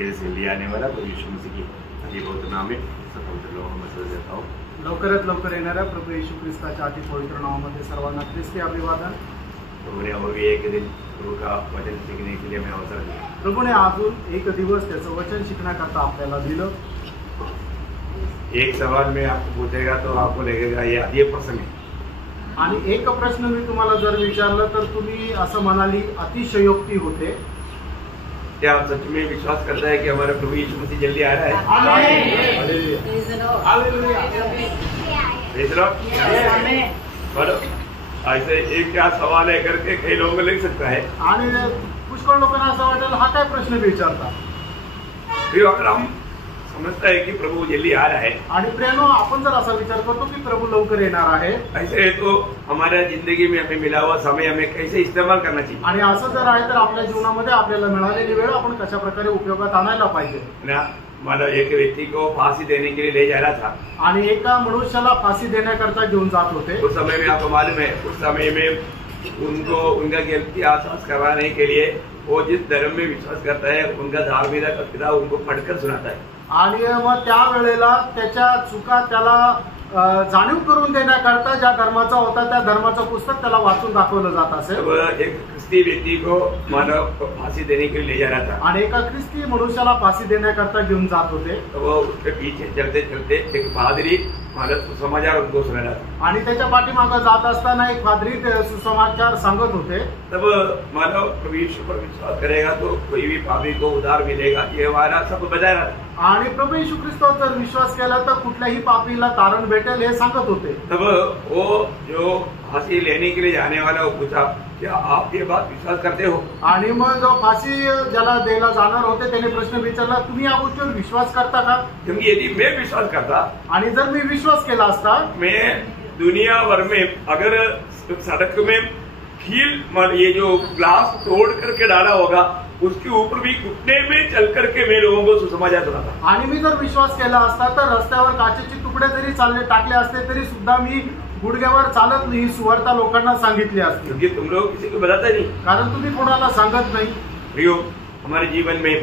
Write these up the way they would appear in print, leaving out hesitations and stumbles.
Gel से ले आने वाला प्रभु यीशु मसीह की अति पवित्र नाम में स्वतंत्र लोगों में मसला देता हूँ। लवकरात लवकर येणाऱ्या प्रभू येशू ख्रिस्ताच्या अति पवित्र नावामध्ये सर्वांना ख्रिस्ती अभिवादन। प्रभु ने और भी एक दिन प्रभु का वचन सीखने के लिए हमें अवसर दिया। प्रभूने अजून एक दिवस त्याचं वचन शिकण्याकरता आपल्याला दिलं। एक सवाल में आपको पूछेगा तो आपको लगेगा ये आधी प्रश्न है, आणि एक प्रश्न मी तुम्हाला जर विचारलं तर तुम्ही असं म्हणाली अतिशयोक्ती होते। क्या आप सच में विश्वास करता है कि हमारा प्रभु यीशु मसीह जल्दी आ रहा है? बोलो ऐसे एक क्या सवाल है करके कई लोगों को लग सकता है। आणि पुष्कळ लोकांना असं वाटेल हा काय प्रश्न विचारता। फिर अगर हम समझता है कि प्रभु जल्दी आ रहा है आणि प्रेम आपण जर असा विचार करतो की प्रभु लवकर येणार आहे, ऐसे है तो हमारा जिंदगी में हमें मिला हुआ समय हमें कैसे इस्तेमाल करना चाहिए। आणि असं जर आहे तर आपल्या जीवनामध्ये आपल्याला मिळालेली वेळ आपण कशा प्रकारे उपयोगात आणायला पाहिजे ना। मतलब एक व्यक्ति को फांसी देने के लिए ले जा रहा था, आणि एका मनुष्याला फाशी देण्याकरता घेऊन जात होते। उस समय में आपको मालूम है उस समय में उनको उनका गलती आश्वास करवाने के लिए वो जिस धर्म में विश्वास करता है उनका धार्मिकता का पिता उनको पढ़कर सुनाता है। आणि मग त्या वेळेला त्याच्या चुका त्याला जाणीव करून देण्याकरता ज्या धर्माचा होता त्या धर्माचं पुस्तक त्याला वाचून दाखवलं जात असे। एक ख्रिस्ती व्यक्ति को मानव फांसी देने के लिए ले जा रहा था, आणि एका ख्रिस्ती मनुष्याला फाशी देण्याकरता घेऊन जात होते। तो वो उसके पीछे चलते चलते एक पादरी मानव सुसमाचार उनको सुना रहा था। आणि त्याच्या पाठीमागे जात असताना एक पादरी सुसमाचार सांगत होते। तब मानव प्रभु यीशु पर विश्वास करेगा तो कोई भी पापी को उद्धार मिलेगा, ये हमारा सब बता रहा था। आणि प्रभू येशू ख्रिस्तावर जर विश्वास केला तर कुठल्याही पापीला तारण भेटेल हे सांगत होते। तब वो जो फांसी लेने के लिए जाने वाला वो पूछा क्या आप ये बात विश्वास करते हो? आणि मग जो फाशी ज्याला द्यायला जाणार होते त्याने प्रश्न विचारला तुम्ही या गोष्टीवर विश्वास करता का? क्योंकि यदि मैं विश्वास करता, आणि जर मी विश्वास केला असता, मैं दुनिया भर में अगर सड़क में कील ये जो ग्लास तोड़ करके डाला होगा उसके ऊपर भी घुटने में चल करके मैं लोगों को सुसमाचार सुनाता। आणि मी जर विश्वास केला असता तर रस्त्यावर काचेचे तुकडे जरी टाकले असते तरी सुद्धा मी गुडघ्यावर चालत ही सुवार्ता लोकांना सांगितली असती। क्योंकि तुम लोग किसी को बताते नहीं, कारण तुम्ही कोणाला सांगत नाही। प्रियो हमारे जीवन में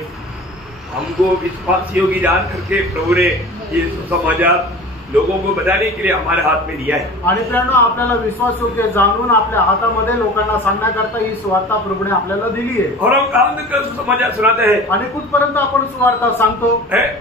हमको विश्वासियों की जान करके प्रभु ने ये सुसमाचार लोगों को बताने के लिए हमारे हाथ में दिया है। आणि प्रेरणा आपल्याला विश्वासयोग्य जाणून आपल्या हातामध्ये लोकांना सांगण्याकरता ही सुवार्ता प्रभूने आपल्याला दिली आहे। और हम कहाँ तक सुसमाचार सुनाते हैं? आणि कुठपर्यंत आपण सुवार्ता सांगतो?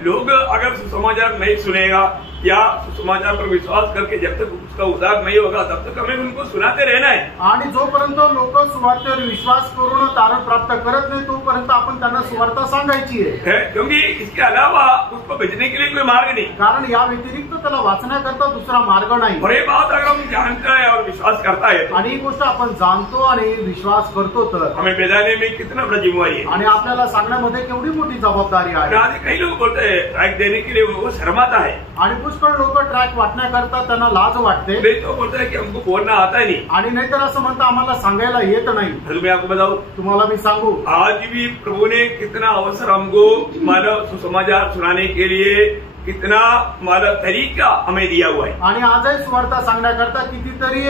लोग अगर सुसमाचार नहीं सुनेगा या सुसमाचार पर विश्वास करके जब तक उसका उद्धार नहीं होगा तब तक हमें उनको सुनाते रहना है। आणि जोपर्यंत लोक सुवार्तेवर विश्वास करून तारण प्राप्त करत नाही तोपर्यंत आपण त्यांना सुवार्ता सांगायची आहे। क्योंकि इसके अलावा उसको भेजने के लिए कोई मार्ग नहीं, कारण या व्यतिरिक्त त्याला वाचण्याकरता दुसरा मार्ग नाही। और ये बात अगर हम जानता है और विश्वास करता है आणि ही गोष्ट आपण जाणतो आणि विश्वास करतो तर हमें भेजाने में कितना बड़ा जिम्मेवारी है आणि आपल्याला सांगण्यामध्ये केवढी मोठी जबाबदारी आहे। आज कई लोग बोलते हैं ट्रैक देने के लिए वो शर्माता है, आणि पुष्कळ लोक ट्रॅक वाटण्याकरता त्यांना लाज वाटते। नहीं तो बोलता है कि हमको बोलना आता ही नहीं, आणि नाहीतर असं म्हणतं आम्हाला सांगायला येत नाही। तो मैं आपको बताऊं तुम्हाला मी सांगू आज भी प्रभु ने कितना अवसर हमको मानव सुसमाचार सुनाने के लिए कितना मानव तरीका हमें दिया हुआ है। आणि आजही सुवार्ता सांगण्याकरता कितीतरी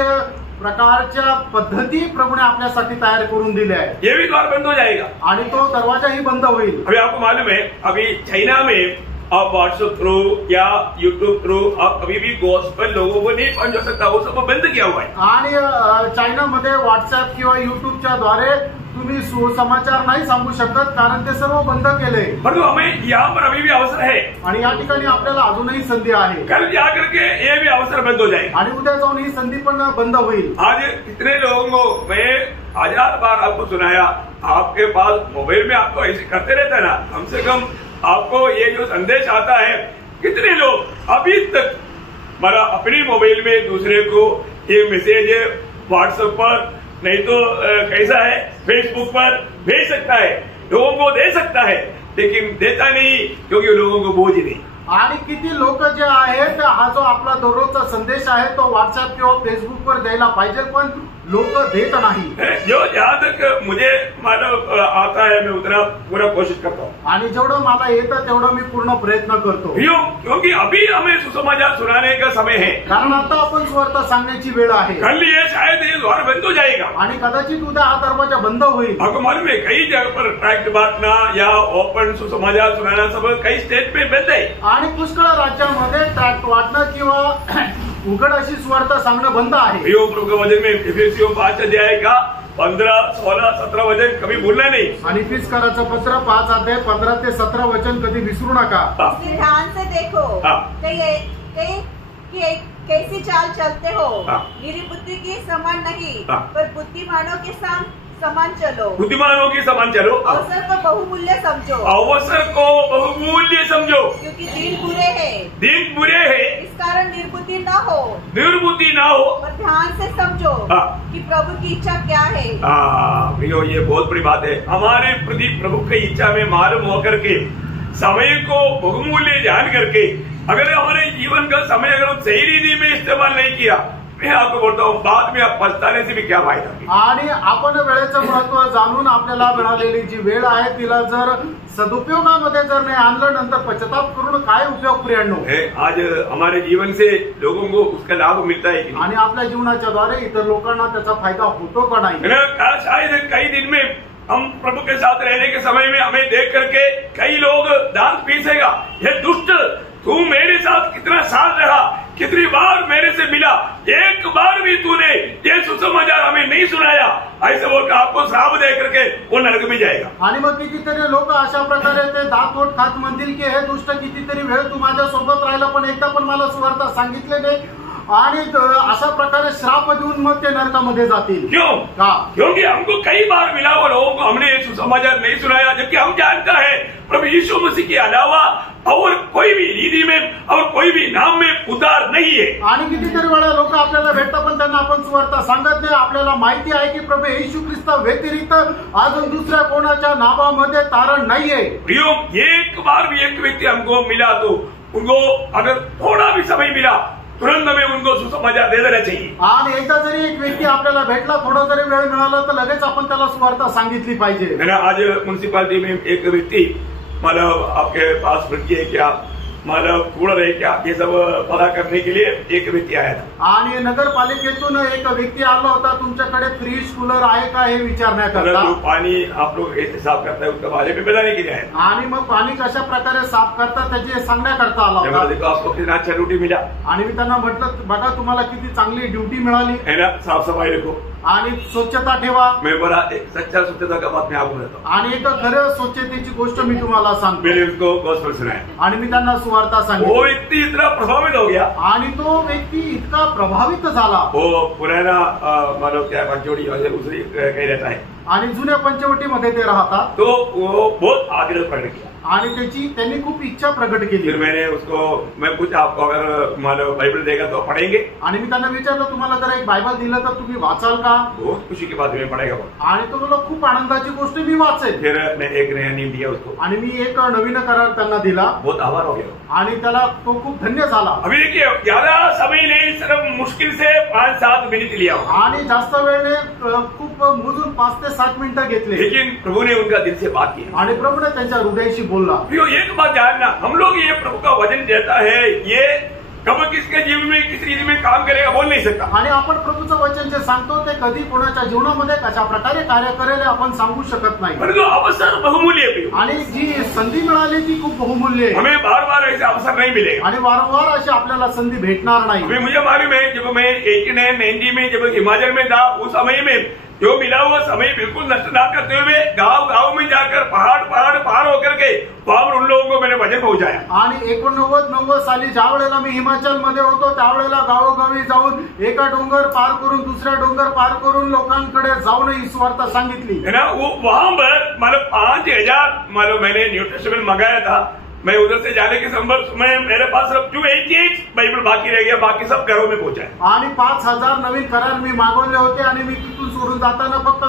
प्रकारच्या पद्धती प्रभूने आपल्यासाठी तयार करून दिल्या आहेत। ये भी द्वार बंद हो जाएगा आणि तो दरवाजाही बंद होईल। अभी आपको मालूम है अभी चाइना में आप व्हाट्सएप थ्रू या यूट्यूब थ्रू आप कभी भी गॉस्पेल लोगों को नहीं पहुंचा सकता, वो सब बंद किया हुआ है। आणि चायनामध्ये व्हॉट्सअप किंवा युट्यूबच्या द्वारे तुम्ही सुसमाचार नाही सांगू शकत कारण ते सर्व बंद केले। परंतु हमें यहाँ पर अभी भी अवसर है आणि या ठिकाणी आपल्याला अजूनही संधी आहे। कल जाकर के ये भी अवसर बंद हो जाएगा आणि उद्या जाऊन ही संधी पण बंद होईल। आज कितने लोगों को मैं 1000 बार आपको सुनाया, आपके पास मोबाइल में आपको ऐसे करते रहता है ना, कम से कम आपको ये जो संदेश आता है कितने लोग अभी तक मेरा अपनी मोबाइल में दूसरे को ये मैसेज व्हाट्सएप पर नहीं तो कैसा है फेसबुक पर भेज सकता है, लोगों को दे सकता है, लेकिन देता नहीं क्योंकि लोगों को बोझ नहीं। आणि किती लोक जे आहेत हा जो आपला दररोजचा संदेश आहे तो व्हॉट्सअप किंवा फेसबुकवर द्यायला पाहिजे पण लोक देत नाही. जो जहाँ तक मुझे मालूम आता है मैं उतना पूरा कोशिश करता हूँ आणि जेवढं मला येतं तेवढं मी पूर्ण प्रयत्न करतो. क्योंकि अभी हमें सुसमाचार सुनाने का समय है. कारण आता आपण सुवार्ता सांगण्याची वेळ आहे. कल ये शायद ये द्वार बंद हो जाएगा आणि कदाचित उद्या हा दरवाजा बंद होईल. आपको मालूम है कई जगह पर ट्रैक्ट बांटना या ओपन सुसमाचार सुनाना सब कई स्टेट पे बंद है. आणि पुष्कळ राज्यामध्ये ट्रॅक्ट वाटणं किंवा उघड अशी सुवार्ता सांगणं बंद आहे. प्रभु के वचन में एफेसियों 5 अध्याय का 15, 16, 17 वचन कभी भूलना नहीं. आणि फिसकाराचं पत्र 5 अध्याय 15 ते 17 वचन कधी विसरू नका. ध्यान से देखो कैसी चाल चलते हो. निरीबुद्धि की समान नहीं पर बुद्धिमानों के समान चलो. बुद्धिमानों के समान चलो. अवसर को बहुमूल्य समझो. अवसर को बहुमूल्य समझो. क्योंकि दिन बुरे हैं. दिन बुरे हैं. इस कारण निर्बुद्धि न हो. निर्बुद्धि न हो. और ध्यान से समझो कि प्रभु की इच्छा क्या है. भैया ये बहुत बड़ी बात है. हमारे प्रति प्रभु की इच्छा में मालूम होकर के समय को बहुमूल्य जान करके अगर हमारे जीवन का समय अगर हम सही रीति में इस्तेमाल नहीं किया मैं आपको बोलता हूँ बाद में आप पछताने से भी क्या फायदा. आणि आपण वेळेचं महत्व जाणून आपल्याला मिळालेली जी वेळ आहे तिला जर सदुपयोगामध्ये जर नाही आणलं नंतर पश्चाताप करून काय उपयोग प्रियांनो. आज हमारे जीवन से लोगों को उसका लाभ मिलता है आणि आपल्या जीवनाच्या द्वारे इतर लोकांना त्याचा फायदा होतो का नाही. शायद कई दिन में हम प्रभु के साथ रहने के समय में हमें देख करके कई लोग दांत पीसेगा. ये दुष्ट तू मेरे साथ कितना साल रहा कितनी बार मेरे से मिला एक बार भी तूने ये सुसमाचार हमें नहीं सुनाया ऐसे बोलकर आपको श्राप दे करके वो नरक में जाएगा. आणि मग कितीतरी लोक अशा प्रकारे ते दात खात म्हणतील की हे दुष्ट कितीतरी वेळ तू माझ्या सोबत राहिला पण एकदा पण मला सुवार्ता सांगितले नाही आणि अशा प्रकारे श्राप देऊन मग ते नरकामध्ये जातील. क्यों? क्योंकि हमको कई बार मिला वो लोगों को हमने ये सुसमाचार नहीं सुनाया जबकि हम जानता है प्रभु यीशु मसीह के अलावा और कोई भी रीति में और कोई भी नाम में उद्धार नहीं है. आणि कितीतरी वेळा लोक आपल्याला भेटतात पण त्यांना आपण सुवार्ता सांगत नाही. आपल्याला माहिती आहे की प्रभू येशू ख्रिस्त व्यतिरिक्त अजून दुसऱ्या कोणाच्या नावामध्ये तारण नाहीये. प्रियो एक बार भी एक व्यक्ति हमको मिला तो उनको अगर थोड़ा भी समय मिला तुरंत हमें उनको सुसमाचार दे देना चाहिए. आणि एकदा जरी एक व्यक्ती आपल्याला भेटला थोडा जरी वेळ मिळाला तर लगेच आपण त्याला सुवार्ता सांगितली पाहिजे. आज म्युनिसिपालिटी में एक व्यक्ति मतलब आपके पास भटकी है क्या मतलब कूड़ा रहे क्या ये सब पता करने के लिए एक व्यक्ती आया था. आणि नगरपालिकेतून एक व्यक्ती आला होता तुमच्याकडे फ्रीज कूलर आहे का हे विचारण्याकरता. जो पानी आप लोग साफ करता है उसके बारे में बताने के लिए आया. आणि मग पाणी कशा प्रकारे साफ करतात त्याचे सांगण्याकरता आला होता. देखो आपको कितना अच्छा ड्यूटी मिला. आणि मी त्यांना म्हटलं बघा तुम्हाला किती चांगली ड्युटी मिळाली है ना. साफ सफाई रखो आणि स्वच्छता ठेवा. मैं बड़ा एक सच्चा स्वच्छता का बात मैं आपको बताता हूँ. आणि एक खरं स्वच्छतेची गोष्ट मी तुम्हाला सांगतो. मैंने उसको गॉस्पेल सुनाया आणि मी त्यांना सुवार्ता सांगितली. वो व्यक्ति इतना प्रभावित हो गया आणि तो व्यक्ती इतका प्रभावित झाला. वो पुराना मतलब क्या पंचवटी उसरी काही रहता है आणि जुन्या पंचवटीमध्ये ते राहतात. तो वो बहुत आग्रह प्रकट किया आणि त्यांनी खूप इच्छा प्रकट केली. फिर मैंने उसको मैं कुछ आपको अगर मतलब बाइबल देगा तो पढ़ेंगे. आणि मी त्यांना विचारलं तुम्हाला जर एक बायबल दिलं तर तुम्ही वाचाल का. बहुत खुशी की बात में पढ़ेगा. आणि तो बोलला खूप आनंदाची गोष्ट मी वाचेल. फिर मैं एक नया नियम दिया उसको आणि मी एक नवीन करार त्यांना दिला. बहुत आभार हो गया आणि त्याला तो खूप धन्य झाला. अभी देखिए ज्यादा समय नहीं सिर्फ मुश्किल से 5-7 मिनट लिया आणि जास्त वेळने खूप मोजून 5 ते 7 मिनिटं घेतले. लेकिन प्रभु ने उनका दिल से बात की आणि प्रभूने त्यांच्या हृदयाशी बोलला. एक बात जानना हम लोग ये प्रभु का वचन देता है ये कब किसके जीवन में किस रीति में काम करेगा बोल नहीं सकता. आणि आपण प्रभूचं वचन जे सांगतो ते कधी कोणाच्या जीवनामध्ये कशा प्रकारे कार्य करेल आपण सांगू शकत नाही. परंतु अवसर बहुमूल्य है. आणि जी संधी मिळाली ती खूप बहुमूल्य आहे. हमें बार बार ऐसे अवसर नहीं मिलेगा. आणि वारंवार अशी आपल्याला संधी भेटणार नाही. मुझे मालूम है जब मैं 89-90 में जब हिमाचल में था उस समय में जो मिला हुआ समय बिल्कुल नष्ट ना करते हुए गांव में जाकर पहाड़ पार होकर के वहां पर उन लोगों को मैंने वचन पहुंचाया. आणि 89-90 साली ज्या वेळेला मी हिमाचल मध्ये होतो त्यावेळेला गावोगावी जाऊन एका डोंगर पार करून दुसऱ्या डोंगर पार करून लोकांकडे जाऊन ही सुवार्ता सांगितली. वहां पर मतलब 5000 मतलब मैंने न्यू टेस्टामेंट मंगाया था. मैं उधर से जाने के संबंध में मेरे पास सिर्फ 288 बाइबल बाकी रह गया बाकी सब घरों में पहुंचा. आणि 5000 नवीन करार मी मागवले होते आणि मी तिथून सोडून जाताना फक्त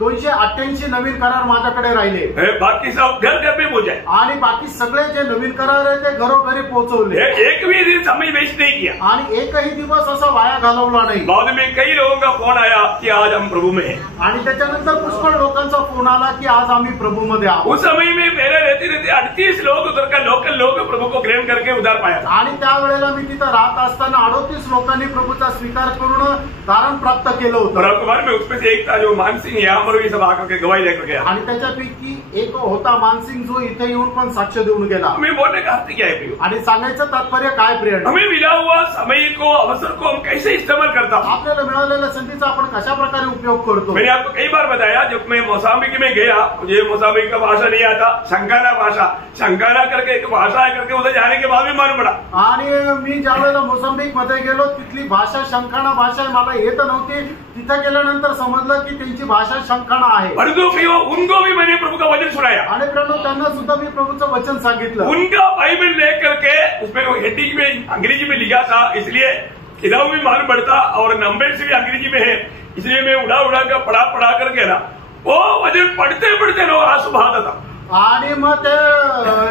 288 नवीन करार माझ्याकडे राहिले, बाकी सब घर घर में पहुंचाए, आणि बाकी सगळे जे नवीन करार आहे ते घरोघरी पोहोचवले, एक भी दिन समय वेस्ट नहीं किया, आणि एकही दिवस असा वाया घालवला नाही। बाद में कई लोगों का फोन आया कि आज हम प्रभु में हैं, आणि त्याच्यानंतर पुष्कळ लोकांचा फोन आला की आज आम्ही प्रभू मध्ये आहोत। उस समय में मेरे रहते रहते 38 लोग उधर का लोकल लोग प्रभु को ग्रहण करके उधार पाया था। आणि त्यावेळेला मी तिथं राहत असताना 38 लोकांनी प्रभूचा स्वीकार करून तारण प्राप्त केलं और होतं, आपको मालूम है उसमें से एक था जो मानसिंह यहाँ पर भी सब आकर के गवाही लेकर गया। आणि त्याच्यापैकी एक होता मानसिंग जो इथे येऊन पण साक्ष देऊन गेला। हमें बोलने का अर्थ क्या है प्रियो? आणि सांगायचं तात्पर्य काय प्रिय? हमें मिला हुआ समय को अवसर को हम कैसे इस्तेमाल करता हूँ? आपल्याला मिळालेल्या संधीचा आपण कशा प्रकारे उपयोग करतो? मैंने आपको कई बार बताया जब मैं मोसाम्बिक में गया, मुझे मोसाम्बिक का भाषा नहीं आता, शंकाना भाषा, शंकाना करके एक भाषा है करके उधर जाने के बाद भी मालूम पड़ा। आणि मी ज्या वेळेला मोसंबिक मध्ये गेलो तिथली भाषा शंकाना भाषा आहे, मला येत नव्हती। तिथे गेल्यानंतर समजलं की त्यांची भाषा शंकाना आहे। परंतु प्रियो उनको भी मैंने प्रभु का वचन सुनाया, आणि प्रणव त्यांना सुद्धा मी प्रभूचं वचन सांगितलं। उनका बाइबल लेकर के उसमें हिंदी में अंग्रेजी में लिखा था, इसलिए किताब भी मालूम पड़ता और नंबर से भी अंग्रेजी में है, इसलिए मैं उड़ा उड़ा कर पढ़ा करके ना वो वचन पढ़ते पढ़ते लोग आंसू बहाता था। आणि मग ते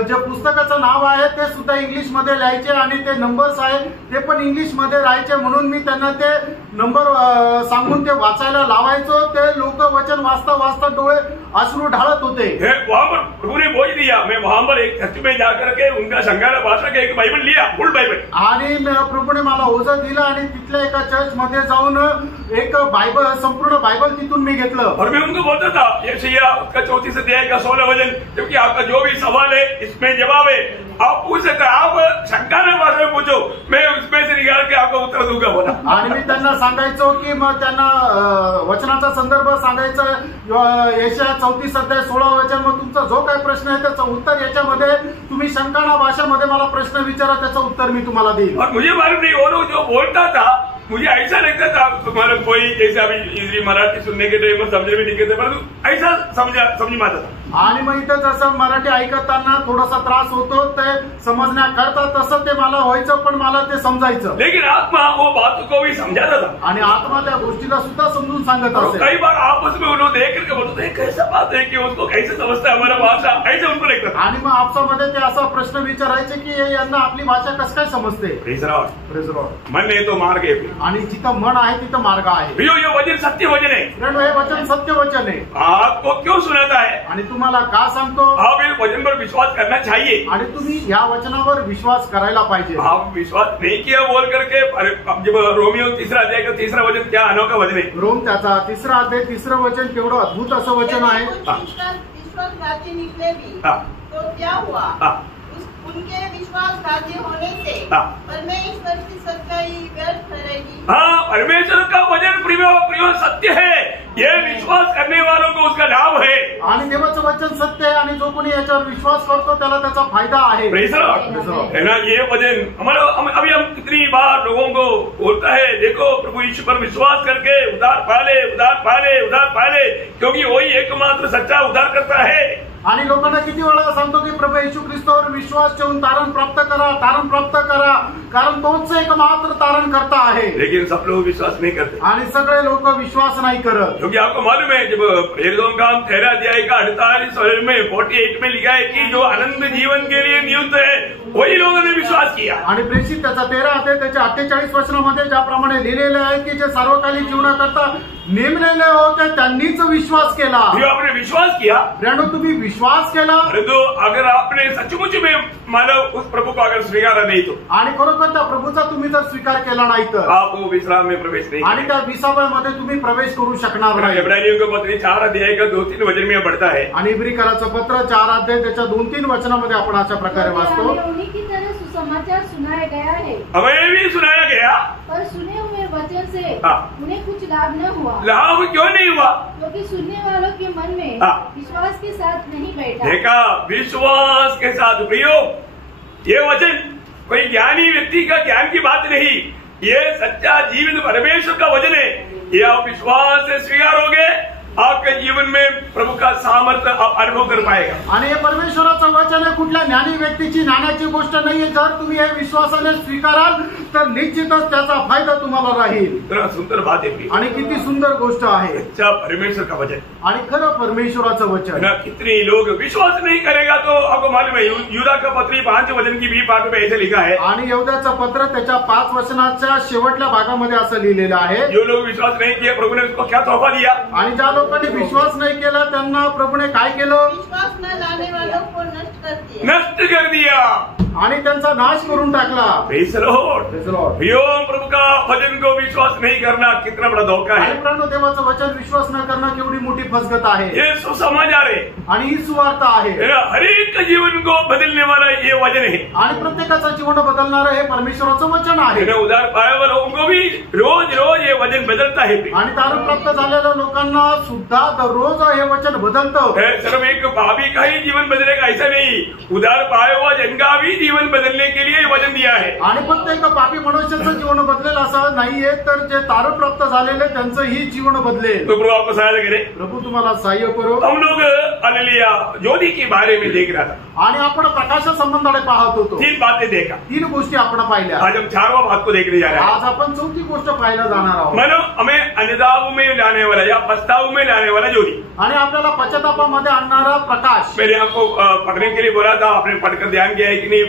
जे पुस्तकाचं नाव आहे ते सुद्धा इंग्लिश मध्ये लिहायचे आणि ते नंबर्स आहेत ते पण इंग्लिश मध्ये राहायचे, म्हणून मी त्यांना ते नंबर सांगून ते वाचायला लावायचो। ते लोक वचन वाचता वाचता डोळे अश्रू ढाळत होते। वहां पर प्रभु ने बोझ दिया, मैं वहां पर एक चर्च में जाकर के उनका शंकाना भाषा का एक बाइबल लिया, फुल बाइबल, आणि प्रभूने मला ओझं दिलं आणि तिथल्या एका चर्च मध्ये जाऊन एक बाइबल संपूर्ण बाइबल तिथून मी घेतलं। और मैं उनको बोलता था यशायाह उसका 34 अध्याय का 16 वचन, क्योंकि आपका जो भी सवाल है इसमें जवाब है, आप पूछ सकते, आप शंकाना भाषा में पूछो, मैं उसमें से निकाल के आपको उत्तर दूंगा बोला। आणि मी त्यांना सांगायचो की मग त्यांना वचनाचा संदर्भ सांगायचा, यशायाह 34 अध्याय 16 वचन, मग तुमचा जो काही प्रश्न आहे त्याचं उत्तर याच्यामध्ये तुम्ही शंकाना भाषेमध्ये मला प्रश्न विचारा, त्याचं उत्तर मी तुम्हाला देईन। और मुझे मालूम नहीं वो लोग जो बोलता था मुझे ऐसा लगता था तुम्हारा कोई जैसे अभी हिंदी मराठी सुनने के टाइम में समझने में दिक्कत है, परंतु ऐसा समझ में आता था। आणि मग इथं जसं मराठी ऐकताना थोडासा त्रास होतो ते समजण्याकरता, तसं ते मला व्हायचं, पण मला ते समजायचं। लेकिन आत्मा वो बात को भी समझाता था, आणि आत्मा त्या गोष्टीला सुद्धा समजून सांगत असे। कई बार आपस में उन्होंने देख करके बोलते थे कैसा बात है कि उसको कैसे समझता है हमारा भाषा, ऐसे उनको लगता था। आणि मग आपसामध्ये ते असा प्रश्न विचारायचे की यांना आपली भाषा कसं काय समजते। Praise Lord. मन है तो मार्ग है, आणि जिथं मन आहे तिथं मार्ग आहे। ये वचन सत्य वचन है, हे वचन सत्य वचन आहे। आपको क्यों सुनाता है? आणि तुम्हाला का सांगतो? आप इस वचन पर विश्वास करना चाहिए, आणि तुम्ही या वचनावर विश्वास करायला पाहिजे। आप विश्वास नहीं किया बोल करके, जब रोमियो 3 अध्याय का 3 वचन क्या अनोखा वचन है, रोम त्याचा 3 अध्याय 3 वचन केवढं अद्भुत असं वचन आहे। विश्वासघाती निकले भी तो क्या हुआ? उनके विश्वासघाती होने से परमेश्वर की सच्चाई व्यर्थ ठहरेगी। हाँ, परमेश्वर का वचन प्रिय सत्य है, ये विश्वास करने वालों को उसका लाभ है। आणि देवाचं वचन सत्य आहे आणि जो कोणी याच्यावर विश्वास करतो त्याला त्याचा फायदा आहे। है ना, ये वचन हमारा अभी हम कितनी बार लोगों को बोलता है, देखो प्रभु यीशु पर विश्वास करके उद्धार पा ले, उद्धार पा ले, उद्धार पा ले, क्योंकि वही एकमात्र सच्चा उद्धार करता है। आणि लोकांना किती वेळा सांगतो की प्रभू येशू ख्रिस्तावर विश्वास ठेवून तारण प्राप्त करा, तारण प्राप्त करा, कारण तोच एकमात्र तारण करता आहे। लेकिन सब लोग विश्वास नहीं करते, आणि सगळे लोक विश्वास नाही करत। क्योंकि आपको मालूम है जब प्रेरितों का 13 अध्याय का 48 में 48 में लिखा है कि जो अनंत जीवन के लिए नियुक्त है वही लोगों ने विश्वास किया। आणि प्रेषित त्याचा 13 अध्याय त्याच्या 48 वचनामध्ये ज्याप्रमाणे लिहिलेलं आहे की जे सार्वकालिक जीवनाकरता नेमलेले होते त्यांनीच विश्वास केला। आपने विश्वास किया, तुम्ही विश्वास केला, परंतु अगर आपने सचमुच में मानव उस प्रभु को अगर स्वीकारा नहीं तो, आणि खरोखर त्या प्रभूचा तुम्ही जर स्वीकार केला नाही तर आप वो विश्राम में प्रवेश नहीं, आणि त्या विसावळमध्ये तुम्ही प्रवेश करू शकणार नाही। इब्रानियों का पत्र 4 अध्याय का 2-3 वचन में बढ़ता है, आणि इब्रिकराचं पत्र 4 अध्याय त्याच्या 2-3 वचनामध्ये आपण अशा प्रकारे वाचतो, उन्हीं की तरह सुसमाचार सुनाया गया है, हमें भी सुनाया गया, पर सुने हुए वचन से उन्हें कुछ लाभ न हुआ। लाभ क्यों नहीं हुआ? क्योंकि सुनने वालों के मन में विश्वास के साथ नहीं बैठा। देखा, विश्वास के साथ प्रियो, ये वचन कोई ज्ञानी व्यक्ति का ज्ञान की बात नहीं, ये सच्चा जीवित परमेश्वर का वचन है। ये आप विश्वास से स्वीकारोगे आपके जीवन में प्रभु का सामर्थ्य आप अनुभव कर पाएगा। आणि हे परमेश्वराचं वचन आहे कुठल्या ज्ञानी व्यक्तीची ज्ञानाची गोष्ट नाहीये. जर तुम्ही हे विश्वासाने स्वीकाराल तर निश्चितच त्याचा फायदा तुम्हाला राहील. इतना सुंदर बात है आणि किती सुंदर गोष्ट आहे. अच्छा परमेश्वर का वचन आणि खरं परमेश्वराचं वचन. कितने लोग विश्वास नहीं करेगा तो आपको मालूम है यूदा का पत्री 5 वचन की 20 पाठ में ऐसे लिखा है। आणि यहूदाचं पत्र त्याच्या 5 वचनाच्या शेवटल्या भागामध्ये असं लिहिलेलं आहे, जो लोग विश्वास नहीं किया प्रभु ने उसको क्या तोहफा दिया। आणि ज्या लोकांनी विश्वास नाही केला त्यांना प्रभूने काय केलं? विश्वास न लाने वालों को नष्ट कर दिया आणि त्यांचा नाश करून टाकला. Praise the Lord. प्रभु का वचन को विश्वास नहीं करना कितना बड़ा धोखा है। देवाचं वचन विश्वास न करणं केवढी मोठी फसगत आहे. ये सुसमाचार है आणि ही सुवार्ता आहे. हर एक जीवन को बदलने वाला ये वचन है आणि प्रत्येकाचं जीवन बदलणारं हे परमेश्वराचं वचन आहे. उदार पाए वाले लोगों को भी रोज रोज ये वचन बदलता है। आणि दारू प्राप्त झालेल्या लोकांना सुद्धा दररोज हे वचन बदलतं. सिर्फ एक भाभी का ही जीवन बदलेगा ऐसा नहीं, उदार पाए हुआ जन का भी जीवन बदलने के लिए वचन दिया है. आणि फक्त एका पापी मनुष्याचं जीवन बदलेल असं नाहीये, तर जे तारण प्राप्त झालेले त्यांचंही जीवन बदलेल. तो प्रभु आपको सहायता करे, प्रभु तुम्हाला सहाय्य करो. हम लोग हालेलुया ज्योति के बारे में देख रहा था आणि आपण प्रकाशा संबंधाने पाहत होतो. 3 बातें देखा, 3 गोष्टी आपण पाहिल्या. आज हम 4वां बात को देखने जा रहे हैं. आज आपण 4थी गोष्ट पाहायला जाणार आहोत. मानो हमें अनुताप में लाने वाला या पछताव में लाने वाला ज्योति. आणि आपल्याला पश्चातापामध्ये आणणारा प्रकाश. मैंने आपको पढ़ने के लिए बोला था, आपने पढ़कर ध्यान किया है कि नहीं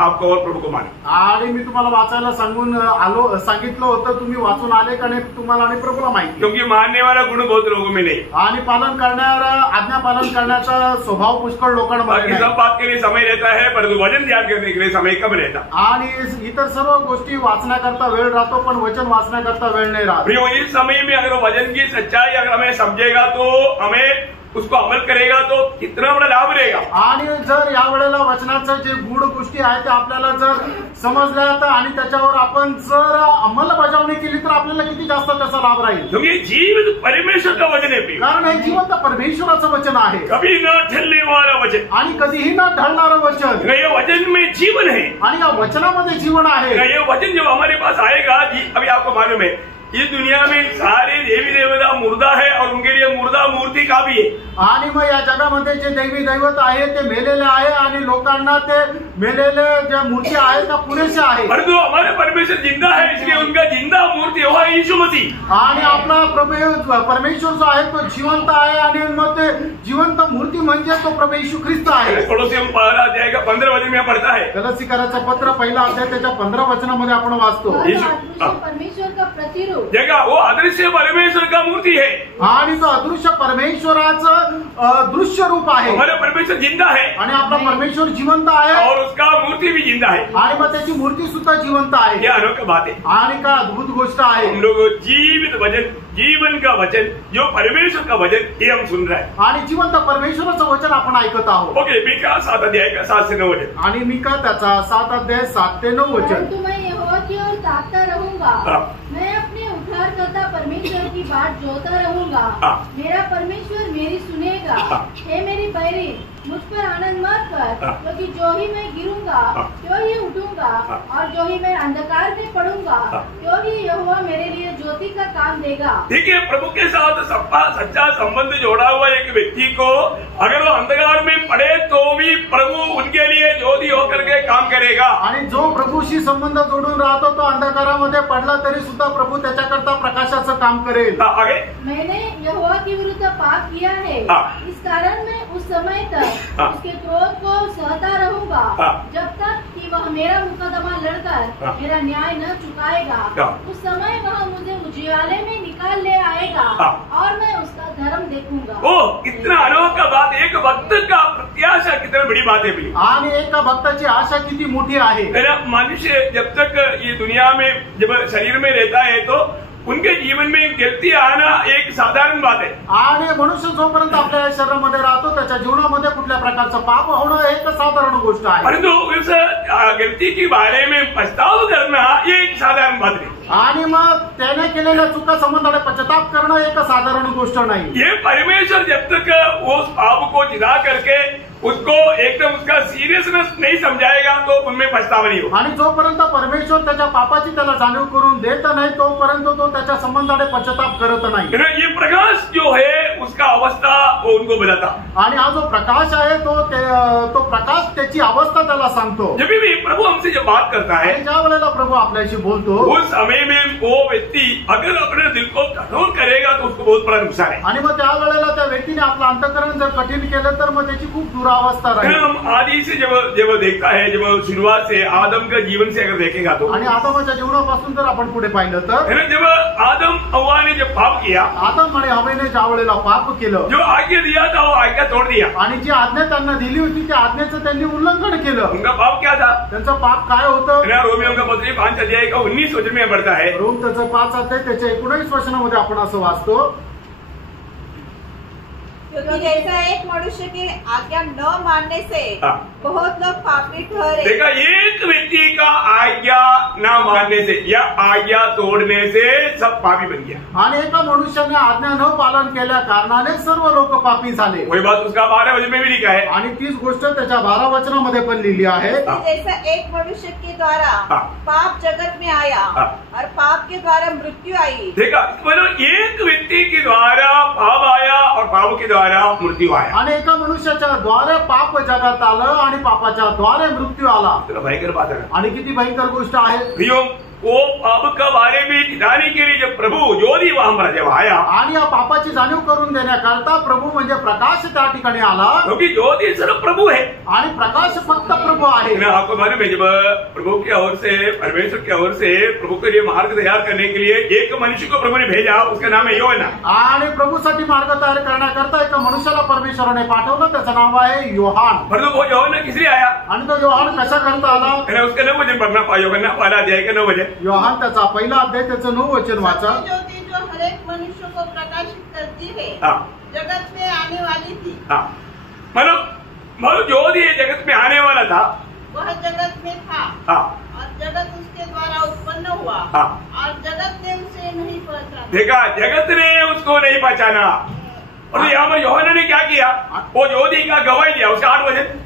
आपको और प्रभु को माने. आणि मी तुम्हाला वाचायला सांगितलं होतं, तुम्ही वाचून आले का नाही तुम्हाला आणि प्रभूला माहिती. क्योंकि मानने वाला गुण बहुत लोगों में नहीं, आणि पालन करणारा आज्ञा पालन करण्याचा स्वभाव पुष्कळ लोकांमध्ये. सब बात के लिए समय रहता है परंतु वचन ध्यान करने के लिए समय कम रहता. आणि इतर सर्व गोष्टी वाचण्याकरता वेळ राहतो, पण वचन वाचण्याकरता वेळ नाही राहत. इस समय में अगर वचन की सच्चाई अगर हमें समझेगा तो हमें उसको अमल करेगा तो कितना बड़ा लाभ रहेगा. आणि जर या वेळेला वचनाचं जे गूढ गोष्टी आहेत ते आपल्याला जर समजल्या तर आणि त्याच्यावर आपण जर अंमलबजावणी केली तर आपल्याला किती जास्त त्याचा लाभ राहील. क्योंकि जीवित परमेश्वर का वचन है, कारण हे जिवंत परमेश्वराचं वचन आहे. कभी न ढलने वाला वचन आणि कधीही न ढळणारं वचन. ये वचन में जीवन है आणि या वचनामध्ये जीवन आहे. ये वचन जब हमारे पास आएगा, अभी आपको मालूम है इस दुनिया में सारे देवी देवता मुर्दा है और उनके लिए मुर्दा मूर्ति का भी है. आणि मग या जगामध्ये जे देवी दैवत आहे ते मेलेले आहे आणि लोकांना ते मेलेले ज्या मूर्ती आहेत त्या पुरेशा आहे. परंतु हमारे परमेश्वर जिंदा है, इसलिए उनका जिंदा मूर्ति हुआ यीशु मसीह. आणि आपला प्रभू परमेश्वर जो आहे तो जिवंत आहे आणि मग ते जिवंत मूर्ती म्हणजे तो प्रभू येशू ख्रिस्त आहे. पड़ोसी पहला अध्याय का 15 वचन में पढ़ता है. गलतिकाराचं पत्र पहिला अध्याय त्याच्या 15 वचनामध्ये आपण वाचतो. परमेश्वर का प्रतिरूप देखा वो अदृश्य परमेश्वर का मूर्ति है आणि तो अदृश्य परमेश्वराचं दृश्य रूप आहे. हमारा परमेश्वर जिंदा है आणि आपला परमेश्वर जिवंत आहे और उसका मूर्ति भी जिंदा है आणि मग त्याची मूर्ती सुद्धा जिवंत आहे. ये अनोखी बात है आणि का अद्भुत गोष्ट आहे. हम लोग जीवित वचन, जीवन का वचन, जो परमेश्वर का वचन ये हम सुन रहे हैं. आणि जिवंत परमेश्वराचं वचन आपण ऐकत आहोत. ओके, मीका 7 अध्याय का 7 से 9 वचन. आणि मीका त्याचा 7 अध्याय 7 ते 9 वचन. मैं यहोवा की ओर ताकता रहूंगा, मैं अपने उद्धारकर्ता परमेश्वर की बाट जोता रहूंगा. मेरा परमेश्वर मेरी सुनेगा. हे मेरी बैरी, मुझ पर आनंद मत कर, क्योंकि जो ही मैं गिरूंगा क्यों ही उठूंगा, और जो ही मैं अंधकार में पड़ूंगा क्यों ही यहोवा मेरे लिए ज्योति का काम देगा. ठीक है, प्रभु के साथ सच्चा संबंध जोड़ा हुआ एक व्यक्ति को अगर वो अंधकार में पड़े तो भी प्रभु उनके लिए ज्योति होकर के काम करेगा. आणि जो प्रभूशी संबंध जोडून राहतो तो अंधकारामध्ये पडला तरी सुद्धा प्रभू त्याच्याकरता प्रकाशाचं काम करेल. आगे, मैंने यहोवा के विरुद्ध पाप किया है, इस कारण मैं उस समय तक उसके क्रोध को सहता रहूंगा जब तक कि वह मेरा मुकदमा लड़कर मेरा न्याय न चुकाएगा. उस समय वह मुझे उजियाले में निकाल ले आएगा और मैं उसका धर्म देखूंगा. ओह, इतना अनोखा बात. एक भक्त का प्रत्याशा कितनी बड़ी बात है भी. आणि एका भक्ताची आशा किती मोठी आहे. मनुष्य जब तक ये दुनिया में जब शरीर में रहता है तो उनके जीवन में गलती आना एक साधारण बात है. आणि मनुष्य जोपर्यंत आपल्या शरीरामध्ये राहतो त्याच्या जीवनामध्ये कुठल्या प्रकारचं पाप होणं एक साधारण गोष्ट आहे. परंतु उस गलती के बारे में पछतावा करना ये एक साधारण बात नहीं. आणि मग त्याने केलेल्या चुका संबंधाने पश्चाताप करणं एक साधारण गोष्ट नाही. ये परमेश्वर जब तक उस पाप को जिला करके उसको एकदम उसका सीरियसनेस नहीं समझाएगा तो उनमें पछतावा नहीं होगा। आणि जोपर्यंत परमेश्वर त्याच्या पापाची त्याला जाणीव करून देत नाही तोपर्यंत तो त्याच्या संबंधाने पश्चाताप करत नाही। ये प्रकाश जो है उसका अवस्था वो उनको बताता। आणि हा जो प्रकाश आहे तो प्रकाश त्याची अवस्था त्याला सांगतो। जब भी प्रभु हमसे जब बात करता है, ज्या वेळेला प्रभु आपल्याशी बोलतो उस समय में वो व्यक्ति अगर अपने दिल को कठोर करेगा तो उसको बहुत बड़ा नुकसान है। आणि मग त्या वेळेला त्या व्यक्तीने आपलं अंतःकरण जर कठीण केलं तर मग त्याची खूप दुरावस्था राहील। हम आदि से जब देखता है, जब शुरुआत से आदम के जीवन से अगर देखेगा तो, आणि आदमाच्या जीवनापासून जर आपण पुढे पाहिलं तर जब आदम हव्वा ने जब पाप किया, आदम आणि हवेने ज्या वेळेला पाप केलं, जो आज्ञा दिया था वो आज्ञा तोड़ दिया, आणि जी आज्ञा त्यांना दिली होती त्या आज्ञेचं त्यांनी उल्लंघन केलं। उनका पाप क्या था? त्यांचं पाप काय होतं? रोमियो का पत्री 5 अध्याय का 19 वचन में बढ़ता है। रोम त्याचं 5 अध्याय त्याच्या 19 वचनामध्ये आपण असं वाचतो, क्योंकि जैसा एक मनुष्य की आज्ञा न मानने से बहुत लोग पापी ठहरे। देखा, एक व्यक्ति का आज्ञा न मानने से या आज्ञा तोड़ने से सब पापी बन गया। आणि एका मनुष्याने आज्ञा न पालन केल्या कारणाने सर्व लोक पापी झाले। वही बात उसका 12 वचन में भी लिखा है, आणि तीच गोष्ट त्याच्या 12 वचनामध्ये पण लिहिली आहे। जैसा एक मनुष्य के द्वारा पाप जगत में आया और पाप के द्वारा मृत्यु आई। देखा, मतलब एक व्यक्ति के द्वारा पाप आया और पाप के द्वारा मृत्यू आया। आणि एका मनुष्याच्या द्वारे पाप जगात आलं आणि पापाच्या द्वारे मृत्यू आला। भयंकर बात है। आणि किती भयंकर गोष्ट आहे। प्रियो, वो पाप का बारे में दिखाने के लिए जब प्रभु ज्योति वहां पर जब आया, आणि या पापाची जाणीव करून देण्याकरता प्रभु म्हणजे प्रकाश त्या ठिकाणी आला, क्योंकि ज्योति सिर्फ प्रभु है आणि प्रकाश फक्त प्रभु आहे। आपको मालूम है, जब प्रभु की ओर से, परमेश्वर की ओर से प्रभु के लिए मार्ग तैयार करने के लिए एक मनुष्य को प्रभु ने भेजा, उसका नाम है योहना। आणि प्रभूसाठी मार्ग तयार करण्याकरता एका मनुष्याला परमेश्वराने पाठवलं, त्याचं नाव आहे योहान। परंतु वो योहना किस लिए आया? आणि तो योहान कशा करता आला? उसका 9 वचन पढ़ना पाया, योहना 1 अध्याय का 9 वचन। योहान त्याचा 1 अध्याय त्याचं 9 वचन वाचा। ज्योति जो हर एक मनुष्य को प्रकाशित करती है, जगत में आने वाली थी। मतलब ज्योति जगत में आने वाला था, वह जगत में था और जगत उसके द्वारा उत्पन्न हुआ और जगत ने उसे नहीं पहचाना। देखा, जगत ने उसको नहीं पहचाना। और यहाँ पर यूहन्ना ने क्या किया? वो ज्योति का गवाही दिया। उसका 8 वचन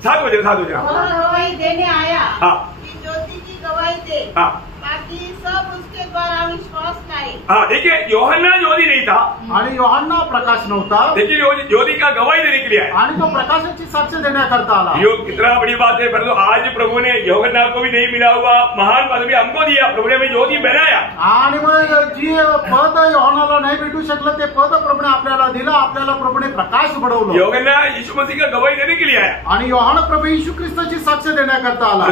7 वचन वह गवाही देने आया कि ज्योति की गवाही दे, ताकि सब उसके द्वारा विश्वास लाए। देखिए, यूहन्ना ज्योति नहीं था आणि योहान्ना प्रकाश नव्हता, देखिए ज्योति का गवाही देने के लिए आया आणि तो प्रकाशाची साक्ष देण्याकरता आला। यो कितना बड़ी बात है। परंतु आज प्रभु ने यूहन्ना को भी नहीं मिला हुआ महान पदवी हमको दिया, प्रभु ने हमें ज्योति बनाया। आणि मग जी पद योहानाला नाही भेटू शकलं ते पद प्रभूने आपल्याला दिलं, आपल्याला प्रभूने प्रकाश बनवलं। यूहन्ना यीशु मसीह का गवाही देने के लिए आया आणि योहान प्रभू येशू ख्रिस्ताची साक्ष देण्याकरता आला।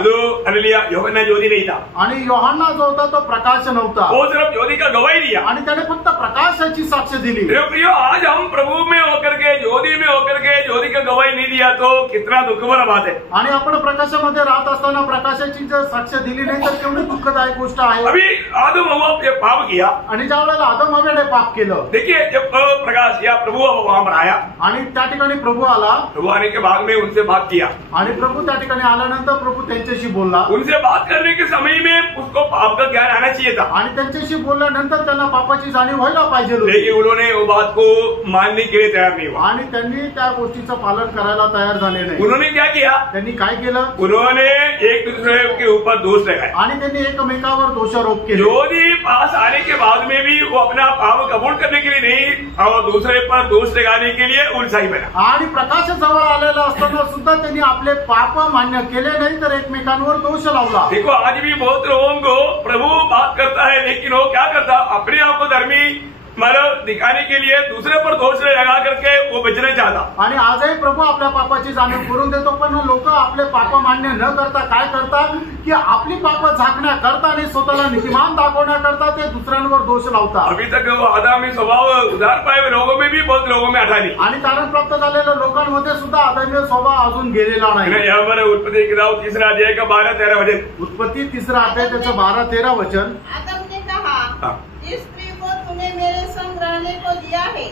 हालेलुया, यूहन्ना ज्योति नहीं था आणि योहान्ना जो होता तो प्रकाश नव्हता, वो सिर्फ ज्योति का गवाही दिया आणि त्याने फक्त प्रकाशाची साक्ष दिली। प्रियो, आज हम प्रभु में होकर के, ज्योति में होकर के ज्योति का गवाही नहीं दिया तो कितना दुख भरा बात है। आणि आपण प्रकाशामध्ये राहत असताना प्रकाशाची जर साक्ष दिली नाही तर केवढी दुःखदायक गोष्ट आहे। अभी आदम हव्वा ने पाप किया, आणि ज्या वेळेला आदम हव्वाने पाप केलं, देखिए जब प्रकाश या प्रभु वहां पर आया, आणि त्या ठिकाणी प्रभू आला, प्रभु आने के बाद में उनसे बात किया, आणि प्रभू त्या ठिकाणी आल्यानंतर प्रभू त्यांच्याशी बोलला। उनसे बात करने के समय में उसको पाप का ज्ञान आना चाहिए था, आणि त्यांच्याशी बोलल्यानंतर त्यांना पापाची जाणीव व्हायला पाहिजे होती, लेकिन उन्होंने वो बात को मानने के लिए तैयार नहीं हुआ। आणि त्यांनी त्या गोष्टीचं पालन करायला तयार झाले नाही। उन्होंने क्या किया? त्यांनी काय केलं? उन्होंने एक दूसरे के ऊपर दोष लगाया, आणि त्यांनी एकमेकावर दोषारोप केले। ज्योति पास आने के बाद में भी वो अपना पाप कबूल करने के लिए नहीं और दूसरे पर दोष लगाने के लिए उलझाई बना। आणि प्रकाश जवळ आलेला असताना सुद्धा त्यांनी आपले पाप मान्य केले नाही तर एकमेकांवर दोष लावला। देखो, आज भी बहुत लोगों को प्रभु बात करता है, लेकिन वो क्या करता, अपने आप को धर्मी मतलब दिखाने के लिए दूसरे पर दोष लगा करके वो बचना चाहता। आणि आजही प्रभू आपल्या पापाची जाणीव करून देतो, पण लोक आपले पाप मान्य न करता काय करतात की आपली पाप झाकण्याकरता आणि स्वतःला नीतिमान दाखवण्याकरता ते दुसऱ्यांवर दोष लावतात। अभी तक वो आदमी स्वभाव उधार पाए हुए लोगों में भी बहुत लोगों में हटा नहीं, आणि तारण प्राप्त झालेल्या लोकांमध्ये सुद्धा आदम्य स्वभाव अजून गेलेला नाही। हमारे उत्पत्ति किताब 3 अध्याय का 12-13 वचन। उत्पत्ती 3 अध्याय त्याचं 12-13 वचन। आदम ने कहा, जिस स्त्री को तूने मेरे संग रहने को दिया है,